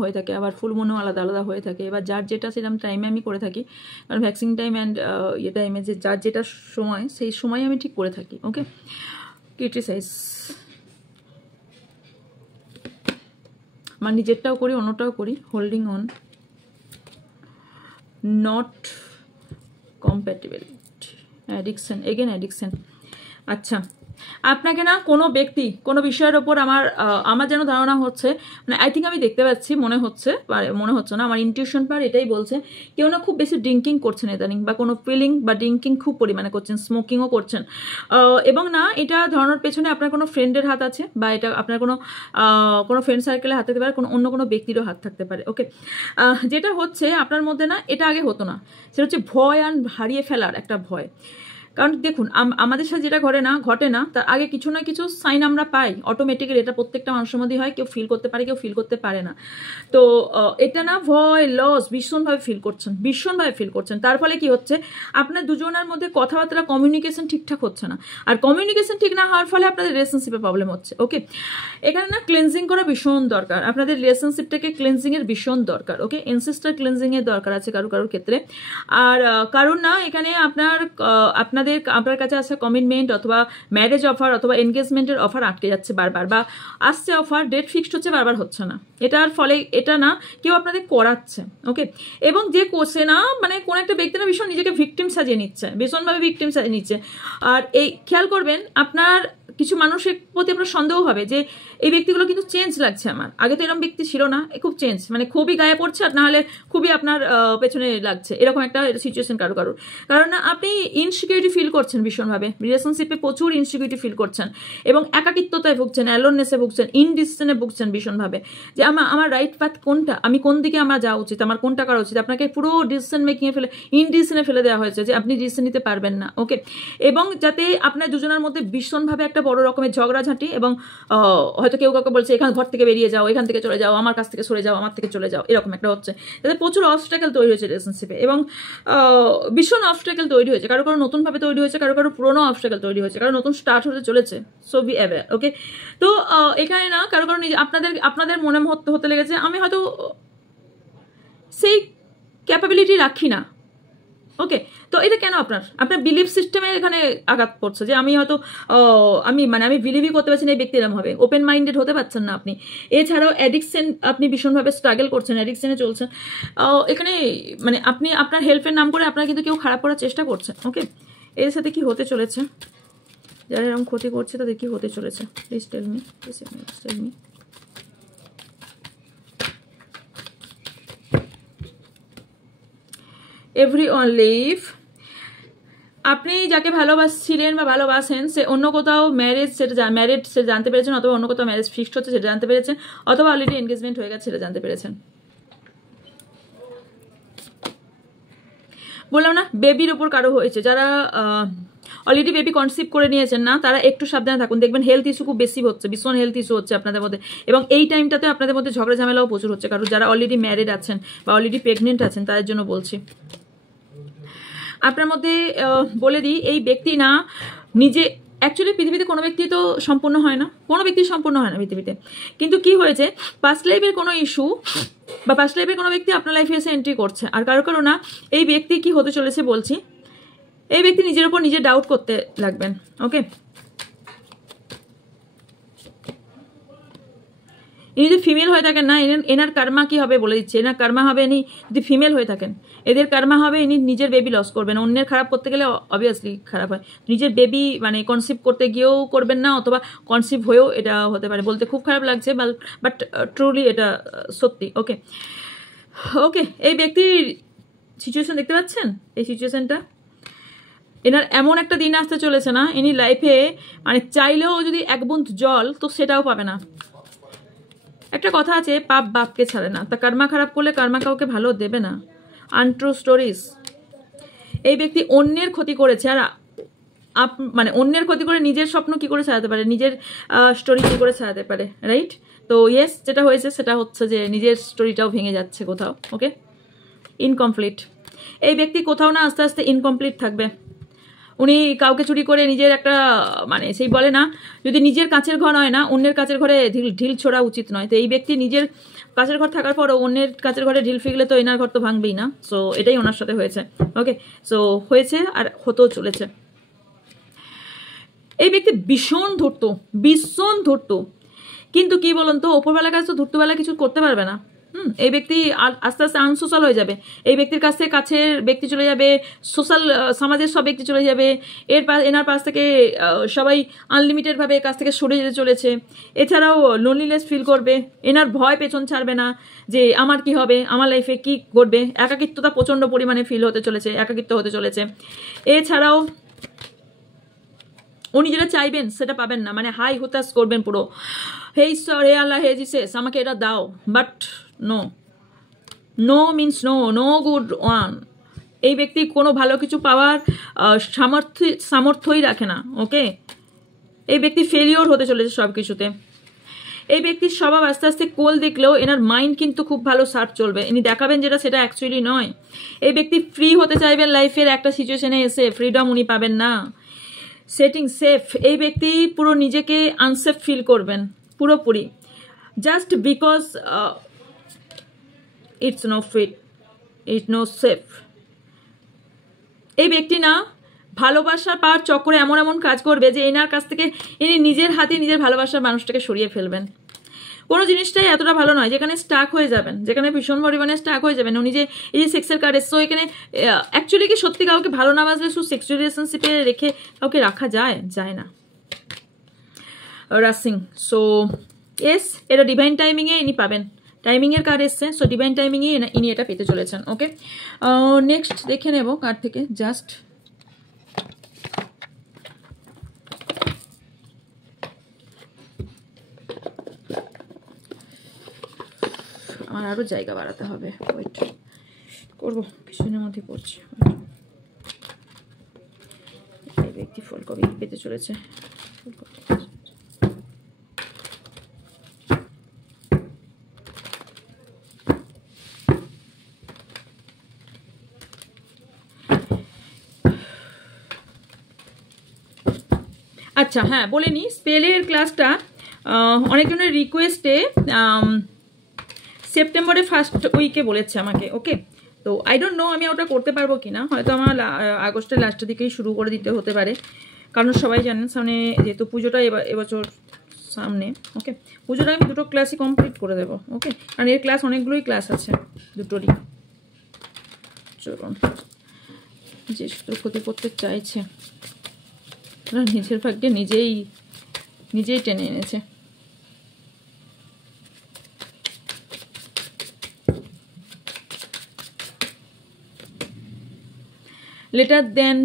হয়ে থাকে, আবার ফুল মনেও আলাদা আলাদা হয়ে থাকে। এবার যার যেটা সেরকম টাইমে আমি করে থাকি, কারণ ভ্যাকসিন টাইম অ্যান্ড ইয়ে টাইমে যে যার যেটা সময় সেই সময় আমি ঠিক করে থাকি। ওকে, ক্রিটিসাইজ আমার নিজেরটাও করি, অন্যটাও করি। Holding on, not compatible, addiction, again addiction. আচ্ছা, আপনাকে না কোনো ব্যক্তি কোনো বিষয়ের ওপর আমার যেন ধারণা হচ্ছে, মানে আই থিঙ্ক আমি দেখতে পাচ্ছি, মনে হচ্ছে না, আমার ইনটিউশন পার এটাই বলছে, কেউ না খুব বেশি ড্রিঙ্কিং করছেন ইদানিং, বা কোনো ফিলিং বা ড্রিঙ্কিং খুব পরিমাণে করছেন, স্মোকিংও করছেন, এবং না এটা ধরানোর পেছনে আপনার কোনো ফ্রেন্ডের হাত আছে, বা এটা আপনার কোনো ফ্রেন্ড সার্কেলের হাত থাকতে পারে, অন্য কোনো ব্যক্তিরও হাত থাকতে পারে। ওকে, যেটা হচ্ছে আপনার মধ্যে না, এটা আগে হতো না, সেটা হচ্ছে ভয় আর হারিয়ে ফেলার একটা ভয়। কারণ দেখুন, আমাদের সাথে যেটা ঘটে না তার আগে কিছু না কিছু সাইন আমরা পাই অটোমেটিক্যালি, এটা প্রত্যেকটা মানুষের মধ্যেই হয়, কেউ ফিল করতে পারে, কেউ ফিল করতে পারে না। তো এটা না ভয়, লস ভীষণভাবে ফিল করছেন। তার ফলে কি হচ্ছে, আপনার দুজনের মধ্যে কথাবার্তা, কমিউনিকেশন ঠিকঠাক হচ্ছে না, আর কমিউনিকেশন ঠিক না হওয়ার ফলে আপনাদের রিলেশনশিপে প্রবলেম হচ্ছে। ওকে, এখানে না ক্লিনজিং করা ভীষণ দরকার, আপনাদের রিলেশনশিপটাকে ক্লিনজিং এর ভীষণ দরকার। ওকে, এনসেস্টার ক্লিনজিং এর দরকার আছে কারোর ক্ষেত্রে। আর কারণ না এখানে আপনার কাছে আসা কমিটমেন্ট অথবা ম্যারেজ অফার অথবা এনগেজমেন্টের অফার আটকে যাচ্ছে বারবার, বা আসছে অফার, ডেট ফিক্সড হচ্ছে, বারবার হচ্ছে না। এটার ফলে এটা না কেউ আপনাদের করাচ্ছে। ওকে, এবং যে কোসে না, মানে কোন একটা ব্যক্তি না ভীষণ নিজেকে ভিকটিম সাজিয়ে নিচ্ছে, ভীষণভাবে ভিকটিম সাজিয়ে নিচ্ছে। আর এই খেয়াল করবেন, আপনার কিছু মানুষের প্রতি আপনার সন্দেহ হবে যে এই ব্যক্তিগুলো কিন্তু চেঞ্জ লাগছে, আমার আগে তো এরকম ব্যক্তি ছিল না, খুব চেঞ্জ, মানে খুবই গায়ে পড়ছে, আর না হলে খুবই আপনার পেছনে লাগছে, এরকম একটা সিচুয়েশন কারোর। কারণ না আপনি ইনসিকিউরিটি ফিল করছেন ভীষণভাবে, রিলেশনশিপে প্রচুর ইনসিকিউরিটি ফিল করছেন, এবং একাকিত্বতায় ভুগছেন, অ্যালোননেসে ভুগছেন, ইনডিসিশনে ভুগছেন ভীষণভাবে, যে আমার রাইট পাথ কোনটা, আমি কোন দিকে আমার যাওয়া উচিত, আমার কোনটা করা উচিত। আপনাকে পুরো ডিসিশন মেকিংয়ে ইনডিসিশনে ফেলে দেওয়া হয়েছে, যে আপনি ডিসিশন নিতে পারবেন না। ওকে, এবং যাতে আপনার দুজনের মধ্যে ভীষণভাবে একটা বড় রকমের ঝগড়াঝাঁটি, এবং হয়তো কেউ কাউকে বলছে এখান ঘর থেকে বেরিয়ে যাও, এখান থেকে চলে যাও, আমার কাছ থেকে সরে যাও, আমার থেকে চলে যাও, এরকম একটা হচ্ছে, যাতে প্রচুর অবস্ট্যাকেল তৈরি হয়েছে রিলেশনশিপে, এবং ভীষণ অবস্ট্যাকেল তৈরি হয়েছে, কারো নতুনভাবে তৈরি হয়েছে, কারো পুরোনো অবস্ট্যাকেল তৈরি হয়েছে, কারো নতুন স্টার্ট হতে চলেছে। So be aware. ওকে, তো এখানে না কারো আপনাদের মনে হতে লেগেছে আমি হয়তো সেই ক্যাপাবিলিটি রাখি না। ওকে, তো এটা কেন আপনার বিলিফ সিস্টেমে এখানে আঘাত পড়ছে, যে আমি হয়তো আমি বিলিভই করতে পারছি না এই ব্যক্তি এরকম হবে, ওপেন মাইন্ডেড হতে পারছেন না আপনি। এছাড়াও অ্যাডিকশন, আপনি ভীষণভাবে স্ট্রাগল করছেন, অ্যাডিকশনে চলছেন। এখানে মানে আপনি আপনার হেল্পের নাম করে আপনার কিন্তু কেউ খারাপ করার চেষ্টা করছে। ওকে, এর সাথে কি হতে চলেছে, যারা এরকম ক্ষতি করছে তাদের কি হতে চলেছে, please tell me, tell me. Everyone leave, আপনি যাকে ভালোবাসছিলেন বা ভালোবাসেন সে অন্য কোথাও ম্যারেজ সে জানতে পেরেছেন, অথবা অন্য কোথাও ম্যারেজ ফিক্সড হচ্ছে সেটা জানতে পেরেছেন, অথবা অলরেডি এনগেজমেন্ট হয়ে গেছে সেটা জানতে পেরেছেন। বললাম না বেবির ওপর কারো হয়েছে, যারা অলরেডি বেবি কনসিভ করে নিয়েছেন না তারা একটু সাবধানে থাকুন, দেখবেন হেলথ ইস্যু খুব বেশি হচ্ছে, ভীষণ হেলথ ইস্যু হচ্ছে আপনাদের মধ্যে, এবং এই টাইমটাতে আপনাদের মধ্যে ঝগড়া ঝামেলাও প্রচুর হচ্ছে, কারণ যারা অলরেডি ম্যারিড আছেন বা অলরেডি প্রেগনেন্ট আছেন তাদের জন্য বলছি। আপনার মধ্যে বলে দিই, এই ব্যক্তি না নিজে অ্যাকচুয়ালি পৃথিবীতে কোনো ব্যক্তি তো সম্পূর্ণ হয় না, কোনো ব্যক্তি সম্পূর্ণ হয় না পৃথিবীতে, কিন্তু কি হয়েছে পাস্ট লাইফের কোনো ইস্যু বা পাস্ট লাইফের কোনো ব্যক্তি আপনার লাইফে এসে এন্ট্রি করছে, আর কারো না এই ব্যক্তি কি হতে চলেছে বলছি, এই ব্যক্তি নিজের উপর নিজে ডাউট করতে লাগবেন। ওকে, ইনি যদি ফিমেল হয়ে থাকেন না, এনার কার্মা কি হবে বলে দিচ্ছে, এনার কার্মা হবে ইনি যদি ফিমেল হয়ে থাকেন, এদের কার্মা হবে ইনি নিজের বেবি লস করবেন। অন্যের খারাপ করতে গেলে অবভিয়াসলি খারাপ হয়, নিজের বেবি মানে কনসিভ করতে গিয়েও করবেন না, অথবা কনসিভ হয়েও এটা হতে পারে, বলতে খুব খারাপ লাগছে বাট ট্রুলি এটা সত্যি। ওকে ওকে, এই ব্যক্তির সিচুয়েশন দেখতে পাচ্ছেন, এই সিচুয়েশনটা এনার এমন একটা দিন আসতে চলেছে না, ইনি লাইফে মানে চাইলেও যদি এক বুঁদ জল তো সেটাও পাবে না। একটা কথা আছে, পাপ বাপকে ছাড়ে না, তা কর্মা খারাপ করলে কর্মা কাউকে ভালো দেবে না। Untrue stories. এই ব্যক্তি অন্যের ক্ষতি করেছে, আর মানে অন্যের ক্ষতি করে নিজের স্বপ্ন কি করে সাজাতে পারে, নিজের স্টোরি কি করে সাজাতে পারে, রাইট? তো ইয়েস, যেটা হয়েছে সেটা হচ্ছে যে নিজের স্টোরিটাও ভেঙে যাচ্ছে কোথাও। ওকে, ইনকমপ্লিট। এই ব্যক্তি কোথাও না আস্তে আস্তে ইনকমপ্লিট থাকবে। উনি কাউকে চুরি করে নিজের একটা মানে সেই বলে না, যদি নিজের কাছের ঘর হয় না অন্যের কাছের ঘরে ঢিল ছোড়া উচিত নয়। তো এই ব্যক্তি নিজের কাছের ঘর থাকার পরও অন্যের কাছের ঘরে ঢিল ফিগলে তো এনার ঘর তো ভাঙবেই না। সো এটাই ওনার সাথে হয়েছে। ওকে, সো হয়েছে আর হতেও চলেছে। এই ব্যক্তি ভীষণ ধূর্ত, কিন্তু কি বলুন তো, ওপরবেলার কাছে তো ধূর্তবেলা কিছু করতে পারবে না। এই ব্যক্তি আস্তে আস্তে আনসোশ্যাল হয়ে যাবে। এই ব্যক্তির কাছ থেকে কাছের ব্যক্তি চলে যাবে, সোশ্যাল সমাজের সব ব্যক্তি চলে যাবে, এনার পাশ থেকে সবাই আনলিমিটেডভাবে কাছ থেকে সরে যেতে চলেছে। এছাড়াও লোনলিনেস ফিল করবে, এনার ভয় পেছন ছাড়বে না যে আমার কি হবে, আমার লাইফে কি ঘটবে। একাকিত্বতা প্রচণ্ড পরিমাণে ফিল হতে চলেছে, একাকিত্ব হতে চলেছে। এছাড়াও উনি যেটা চাইবেন সেটা পাবেন না, মানে হাই হুতাশ করবেন পুরো, হে ঈশ্বর, হে আল্লাহ, হে জিসাস আমাকে এটা দাও, but no means no good one. এই ব্যক্তি কোনো ভালো কিছু পাওয়ার সামর্থ্যই রাখে না। ওকে, এই ব্যক্তি ফেলিওর হতে চলেছে সব কিছুতে। এই ব্যক্তির স্বভাব আস্তে আস্তে কোল দেখলেও এনার মাইন্ড কিন্তু খুব ভালো শার্প চলবে, ইনি দেখাবেন যেটা সেটা অ্যাকচুয়ালি নয়। এই ব্যক্তি ফ্রি হতে চাইবেন লাইফের একটা সিচুয়েশনে এসে, ফ্রিডম উনি পাবেন না। সেটিং সেফ, এই ব্যক্তি পুরো নিজেকে আনসেফ ফিল করবেন পুরোপুরি, just because it's no fit, it's no safe. এই ব্যক্তি না ভালোবাসা পাওয়ার চক্করে এমন এমন কাজ করবে যে এনার কাছ থেকে ইনি নিজের হাতে নিজের ভালোবাসার মানুষটাকে সরিয়ে ফেলবেন। কোনো জিনিসটাই এতটা ভালো নয় যেখানে স্টাক হয়ে যাবেন, যেখানে ভীষণ পরিমাণে স্টাক হয়ে যাবেন। উনি যে এই যে সেক্সের কার্ড এসছো, এখানে অ্যাকচুয়ালি কি সত্যি কাউকে ভালো না বাসলে শুধু সেক্সুয়াল রিলেশনশিপে রেখে কাউকে রাখা যায় না। রাসিং, সো এস এটা ডিভাইন টাইমিংয়ে ইনি পাবেন, টাইমিংয়ের কার্ড এসছে, সো ডিভাইন টাইমিংয়ে ইনি এটা পেতে চলেছেন। ওকে, নেক্সট দেখে নেব কার্ড থেকে জাস্ট আমার আরো জায়গা বাড়াতে হবে, ওয়েট করবো, কিছুদিনের মধ্যে করছি। এই ব্যক্তি ফুলকপি পেতে চলেছে, আচ্ছা হ্যাঁ বলে নি, স্পেলের ক্লাসটা অনেকজনের রিকোয়েস্টে সেপ্টেম্বরের ফার্স্ট উইকে বলেছে আমাকে। ওকে, তো আই ডোন্ট নো আমি ওটা করতে পারবো কিনা, হয়তো আমার আগস্টের লাস্টের দিকেই শুরু করে দিতে হতে পারে, কারণ সবাই জানেন সামনে যেহেতু পুজোটা এবছর সামনে। ওকে, পুজোটা আমি দুটো ক্লাসই কমপ্লিট করে দেবো। ওকে, কারণ এর ক্লাস অনেকগুলোই ক্লাস আছে দুটোরই। চলুন, যে শুধু ক্ষতি করতে চাইছে নিজের ভাগ্যে নিজেই টেনে এনেছে। Later then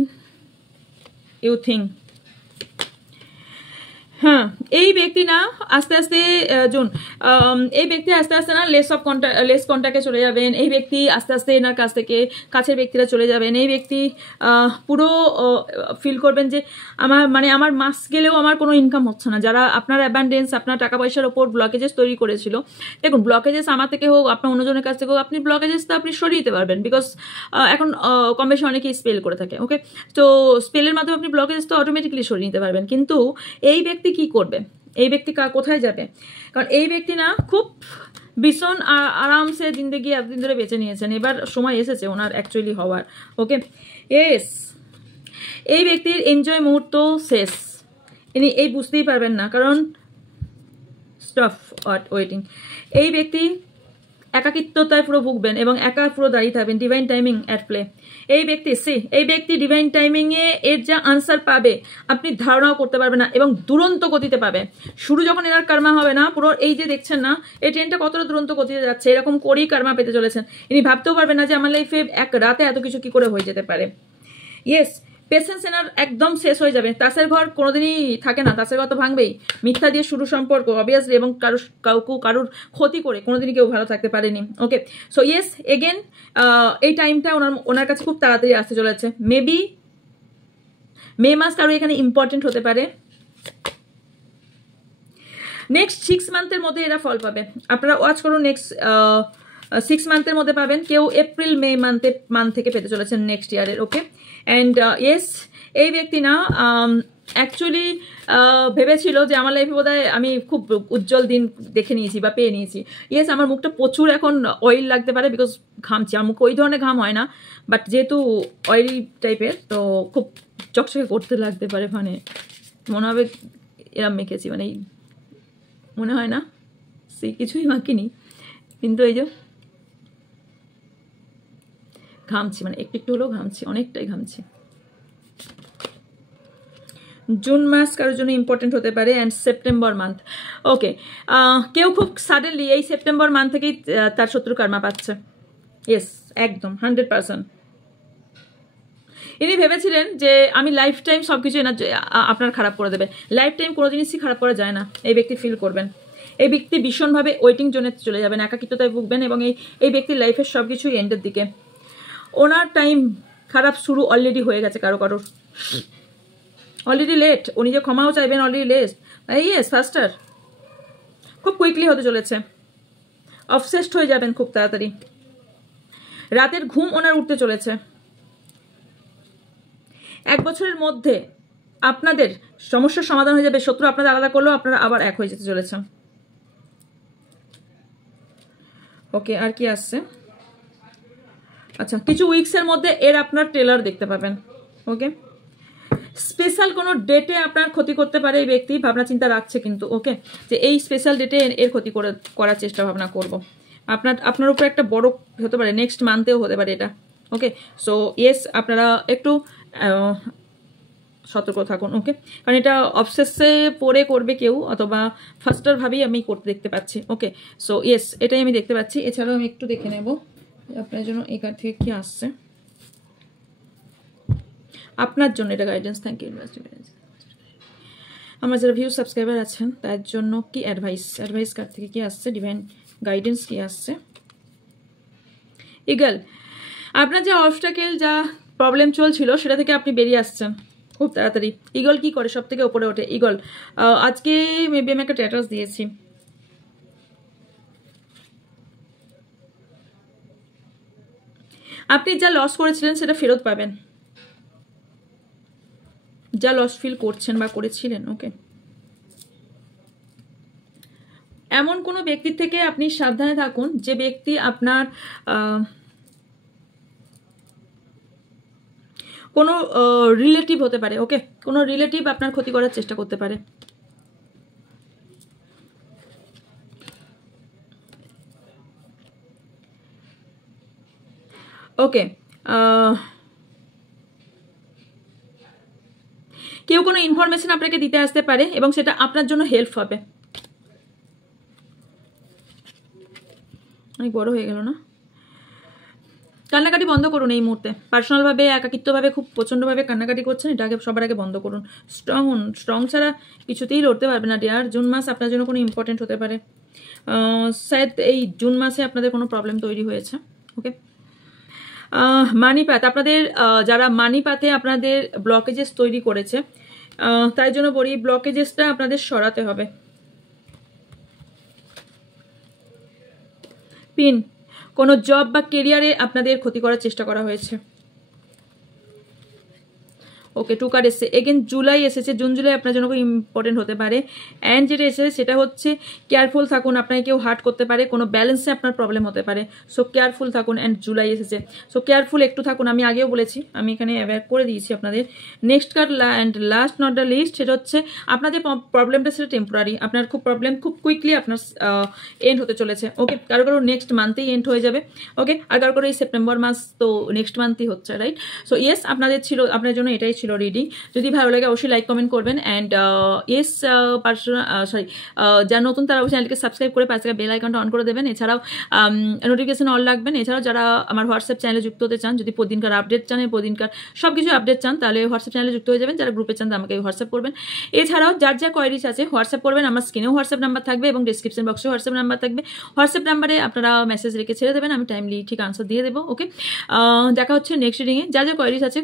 you think. হ্যাঁ, এই ব্যক্তি না আস্তে আস্তে এই ব্যক্তি আস্তে আস্তে না লেস কন্ট্যাক্টে চলে যাবেন। এই ব্যক্তি আস্তে আস্তে এনার কাছ থেকে কাছের ব্যক্তিরা চলে যাবেন। এই ব্যক্তি পুরো ফিল করবেন যে আমার মাস গেলেও আমার কোনো ইনকাম হচ্ছে না। যারা আপনার অ্যাবান্ডেন্স, আপনার টাকা পয়সার ওপর ব্লকেজেস তৈরি করেছিল, দেখুন ব্লকেজেস আমার থেকে হোক, আপনার অন্যজনের কাছ থেকে হোক, আপনি ব্লকেজেসটা আপনি সরিয়ে দিতে পারবেন। বিকজ এখন কম বেশি অনেকেই স্পেল করে থাকে। ওকে, তো স্পেলের মাধ্যমে আপনি ব্লকেজেস তো অটোমেটিক্যালি সরিয়ে নিতে পারবেন। কিন্তু এই ব্যক্তি কি করবে, এই ব্যক্তি কোথায় যাবে? কারণ এই ব্যক্তি না খুব ভীষণ আরামসে জিন্দগি এতদিন ধরে বেঁচে নিয়েছেন, এবার সময় এসেছে ওনার অ্যাকচুয়ালি হওয়ার। ওকে, এস এই ব্যক্তির এনজয় মুহূর্ত শেষ, ইনি এই বুঝতেই পারবেন না। কারণ স্টপ ওয়েটিং, এই ব্যক্তি একাকিত্বতায় পুরো ভুগবেন এবং একা পুরো দাঁড়িয়ে থাকবেন। Divine timing at play. এই ব্যক্তি ডিভাইন টাইমিংয়ে এর যা আনসার পাবে আপনি ধারণাও করতে পারবেন না এবং দুরন্ত গতিতে পাবে। শুরু যখন এনার কার্মা হবে না, পুরো এই যে দেখছেন না এই ট্রেনটা কতটা দুরন্ত গতিতে যাচ্ছে, এরকম করেই কার্মা পেতে চলেছেন। ইনি ভাবতেও পারবেন না যে আমার লাইফে এক রাতে এত কিছু কি করে হয়ে যেতে পারে। ইয়েস, পেশেন্স এনার একদম শেষ হয়ে যাবে। তাসের ঘর কোনোদিনই থাকে না, তাসের ঘর তো ভাঙবেই। মিথ্যা দিয়ে শুরু সম্পর্ক অবভিয়াসলি, এবং কারুর ক্ষতি করে কোনোদিনই কেউ ভালো থাকতে পারেনি। ওকে, সো ইয়েস এগেন এই টাইমটা ওনার কাছে খুব তাড়াতাড়ি আসতে চলেছে। মেবি মে মাস কারো এখানে ইম্পর্টেন্ট হতে পারে। নেক্সট 6 মান্থের মধ্যে এরা ফল পাবে। আপনারা ওয়াচ করুন, নেক্সট 6 মান্থের মধ্যে পাবেন। কেউ এপ্রিল মে মান্থ থেকে পেতে চলেছেন নেক্সট ইয়ারের। ওকে, অ্যান্ড ইয়েস এই ব্যক্তি না অ্যাকচুয়ালি ভেবেছিল যে আমার লাইফে বোধহয় আমি খুব উজ্জ্বল দিন দেখে নিয়েছি বা পেয়ে নিয়েছি। ইয়েস, আমার মুখটা প্রচুর এখন অয়েল লাগতে পারে বিকজ ঘামছি। আমার মুখ ওই ধরনের ঘাম হয় না, বাট যেহেতু অয়েলি টাইপের তো খুব চকচকে করতে লাগতে পারে। মানে মনে হবে এরম মেখেছি, মানে মনে হয় না কিছুই মাখিনি, কিন্তু এই যে ঘামছি, মানে একটু একটু হলেও ঘামছি, অনেকটাই ঘামছি। জুন মাস কারোর জন্য ইম্পর্টেন্ট হতে পারে অ্যান্ড সেপ্টেম্বর মান্থ। ওকে, কেউ খুব সাডেনলি এই সেপ্টেম্বর মান্থ থেকেই তার শত্রু কার্মা পাচ্ছে। ইয়েস, একদম 100%। ইনি ভেবেছিলেন যে আমি লাইফ টাইম সব কিছু আপনার খারাপ করে দেবে। লাইফ টাইম কোনো জিনিসই খারাপ করা যায় না, এই ব্যক্তি ফিল করবেন। এই ব্যক্তি ভীষণভাবে ওয়েটিং জোনে চলে যাবেন, একাকিত্বতায় ভুগবেন এবং এই ব্যক্তির লাইফের সব কিছুই এন্ডের দিকে। ওনার টাইম খারাপ শুরু অলরেডি হয়ে গেছে কারোর, অলরেডি লেট। উনি যে ক্ষমাও চাইবেন অলরেডি লেট। ইয়েস, ফাস্টার, খুব কুইকলি হতে চলেছে। অবসেসড হয়ে যাবেন খুব তাড়াতাড়ি। রাতের ঘুম ওনার উঠতে চলেছে। 1 বছরের মধ্যে আপনাদের সমস্যার সমাধান হয়ে যাবে। শত্রু আপনাদের আলাদা করলেও আপনারা আবার এক হয়ে যেতে চলেছেন। ওকে, আর কি আসছে? আচ্ছা, কিছু উইকসের মধ্যে এর আপনার ট্রেলার দেখতে পাবেন। ওকে, স্পেশাল কোনো ডেটে আপনার ক্ষতি করতে পারে এই ব্যক্তি, ভাবনা চিন্তা রাখছে কিন্তু। ওকে, যে এই স্পেশাল ডেটে এর ক্ষতি করার চেষ্টা ভাবনা করব। আপনার উপর একটা বড় হতে পারে, নেক্সট মান্থেও হতে পারে এটা। ওকে, সো ইয়েস, আপনারা একটু সতর্ক থাকুন। ওকে, কারণ এটা অবসেসে পড়ে করবে কেউ, অথবা ফার্স্টার ভাবেই আমি করতে দেখতে পাচ্ছি। ওকে, সো ইয়েস, এটাই আমি দেখতে পাচ্ছি। এছাড়াও আমি একটু দেখে নেব আপনার জন্য এই কার্ড থেকে কি আসছে আপনার জন্য। এটা গাইডেন্স। Thank you. আমার যারা ভিউ সাবস্ক্রাইবার আছেন তার জন্য কি অ্যাডভাইস কার্ড থেকে কি আসছে, ডিভাইন গাইডেন্স কি আসছে। ইগল, আপনার যে অবস্টাকেল, যা প্রবলেম চলছিল সেটা থেকে আপনি বেরিয়ে আসছেন খুব তাড়াতাড়ি। ইগল কি করে? সব থেকে উপরে ওঠে ইগল। আজকে মেবি আমি একটা স্ট্যাটাস দিয়েছি। আপনি যা লস করেছিলেন সেটা ফেরত পাবেন, যা লস ফিল করছেন বা করেছিলেন। ওকে, এমন কোনো ব্যক্তির থেকে আপনি সাবধানে থাকুন যে ব্যক্তি আপনার কোনো রিলেটিভ হতে পারে। ওকে, কোনো রিলেটিভ আপনার ক্ষতি করার চেষ্টা করতে পারে। ওকে, কেউ কোনো ইনফরমেশন আপনাকে দিতে আসতে পারে এবং সেটা আপনার জন্য হেল্প হবে। অনেক বড় হয়ে গেল না? কান্নাকাটি বন্ধ করুন এই মুহূর্তে, পার্সোনালভাবে একাকিত্বভাবে খুব প্রচণ্ডভাবে কান্নাকাটি করছেন, এটা আগে সবার আগে বন্ধ করুন। স্ট্রং হন, স্ট্রং ছাড়া কিছুতেই লড়তে পারবে না ডিয়ার। জুন মাস আপনার জন্য কোনো ইম্পর্টেন্ট হতে পারে, শায়দ এই জুন মাসে আপনাদের কোনো প্রবলেম তৈরি হয়েছে। ওকে, মানিপাত, আপনাদের যারা মানিপাতে আপনাদের ব্লকেজেস তৈরি করেছে, তাই জন্য বলি ব্লকেজেসটা আপনাদের সরাতে হবে। পিন, কোনো জব বা কেরিয়ারে আপনাদের ক্ষতি করার চেষ্টা করা হয়েছে। ওকে, 2 কার্ড এসেছে। এগেন জুলাই এসেছে, জুন জুলাই আপনার জন্য খুব ইম্পর্টেন্ট হতে পারে। অ্যান্ড যেটা এসেছে সেটা হচ্ছে কেয়ারফুল থাকুন, আপনাকে কেউ হার্ট করতে পারে, কোনো ব্যালেন্সে আপনার প্রবলেম হতে পারে, সো কেয়ারফুল থাকুন। অ্যান্ড জুলাই এসেছে, সো কেয়ারফুল একটু থাকুন, আমি আগেও বলেছি, আমি এখানে অ্যাওয়্যার করে দিয়েছি আপনাদের। Next card and last not the least, সেটা হচ্ছে আপনাদের প্রবলেমটা সেটা টেম্পোরারি, আপনার খুব প্রবলেম খুব কুইকলি আপনার এন্ড হতে চলেছে। ওকে, কারো কারো নেক্সট মান্থেই এন্ড হয়ে যাবে। ওকে, আর কারো কারো এই সেপ্টেম্বর মাস তো নেক্সট মান্থই হচ্ছে, রাইট? সো ইয়েস, আপনাদের ছিল, আপনার জন্য এটাই ছিল রিডিং। যদি ভালো লাগে অবশ্যই লাইক কমেন্ট করবেন। অ্যান্ড ইয়েস পার্সোনাল যারা নতুন তারা অবশ্যই চ্যানেলকে সাবস্ক্রাইব করে পাশে বেল আইকনটা অন করে দেবেন। এছাড়াও নোটিফিকেশন অল রাখবেন। এছাড়াও যারা আমার হোয়াটসঅ্যাপ চ্যানেলে যুক্ত হতে চান, যদি প্রতিদিনকার আপডেট চান, প্রতিদিনকার সব কিছু আপডেট চান, তাহলে হোয়াটসঅ্যাপ চ্যানেলে যুক্ত হয়ে যাবেন। যারা গ্রুপে চান আমাকে হোয়াটসঅ্যাপ করবেন। এছাড়াও যার যা কোয়ারিজ আছে হোয়াটসঅ্যাপ করবেন, আমার স্ক্রিনেও হোয়াটসঅ্যাপ নাম্বার থাকবে এবং ডিসক্রিপশন বক্সে হোয়াটসঅ্যাপ নাম্বার থাকবে। হোয়াটসঅ্যাপ নাম্বারে আপনারা মেসেজ রেখে ছেড়ে দেবেন, আমি টাইমলি ঠিক আনসার দিয়ে দেবো। ওকে, দেখা হচ্ছে নেক্সট রিডিংয়ে। যা যা কোয়ারিজ আছে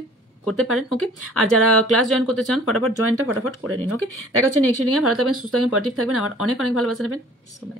করতে পারেন। ওকে, আর যারা ক্লাস জয়েন করতে চান ফটাফট জয়েনটা ফটাফট করে নিন। ওকে, দেখা হচ্ছে নেক্সট রিডিংয়ে। ভালো থাকবেন, সুস্থ থাকবেন, পজিটিভ থাকবেন, আমার অনেক অনেক ভালোবাসা নেবেন সবাই।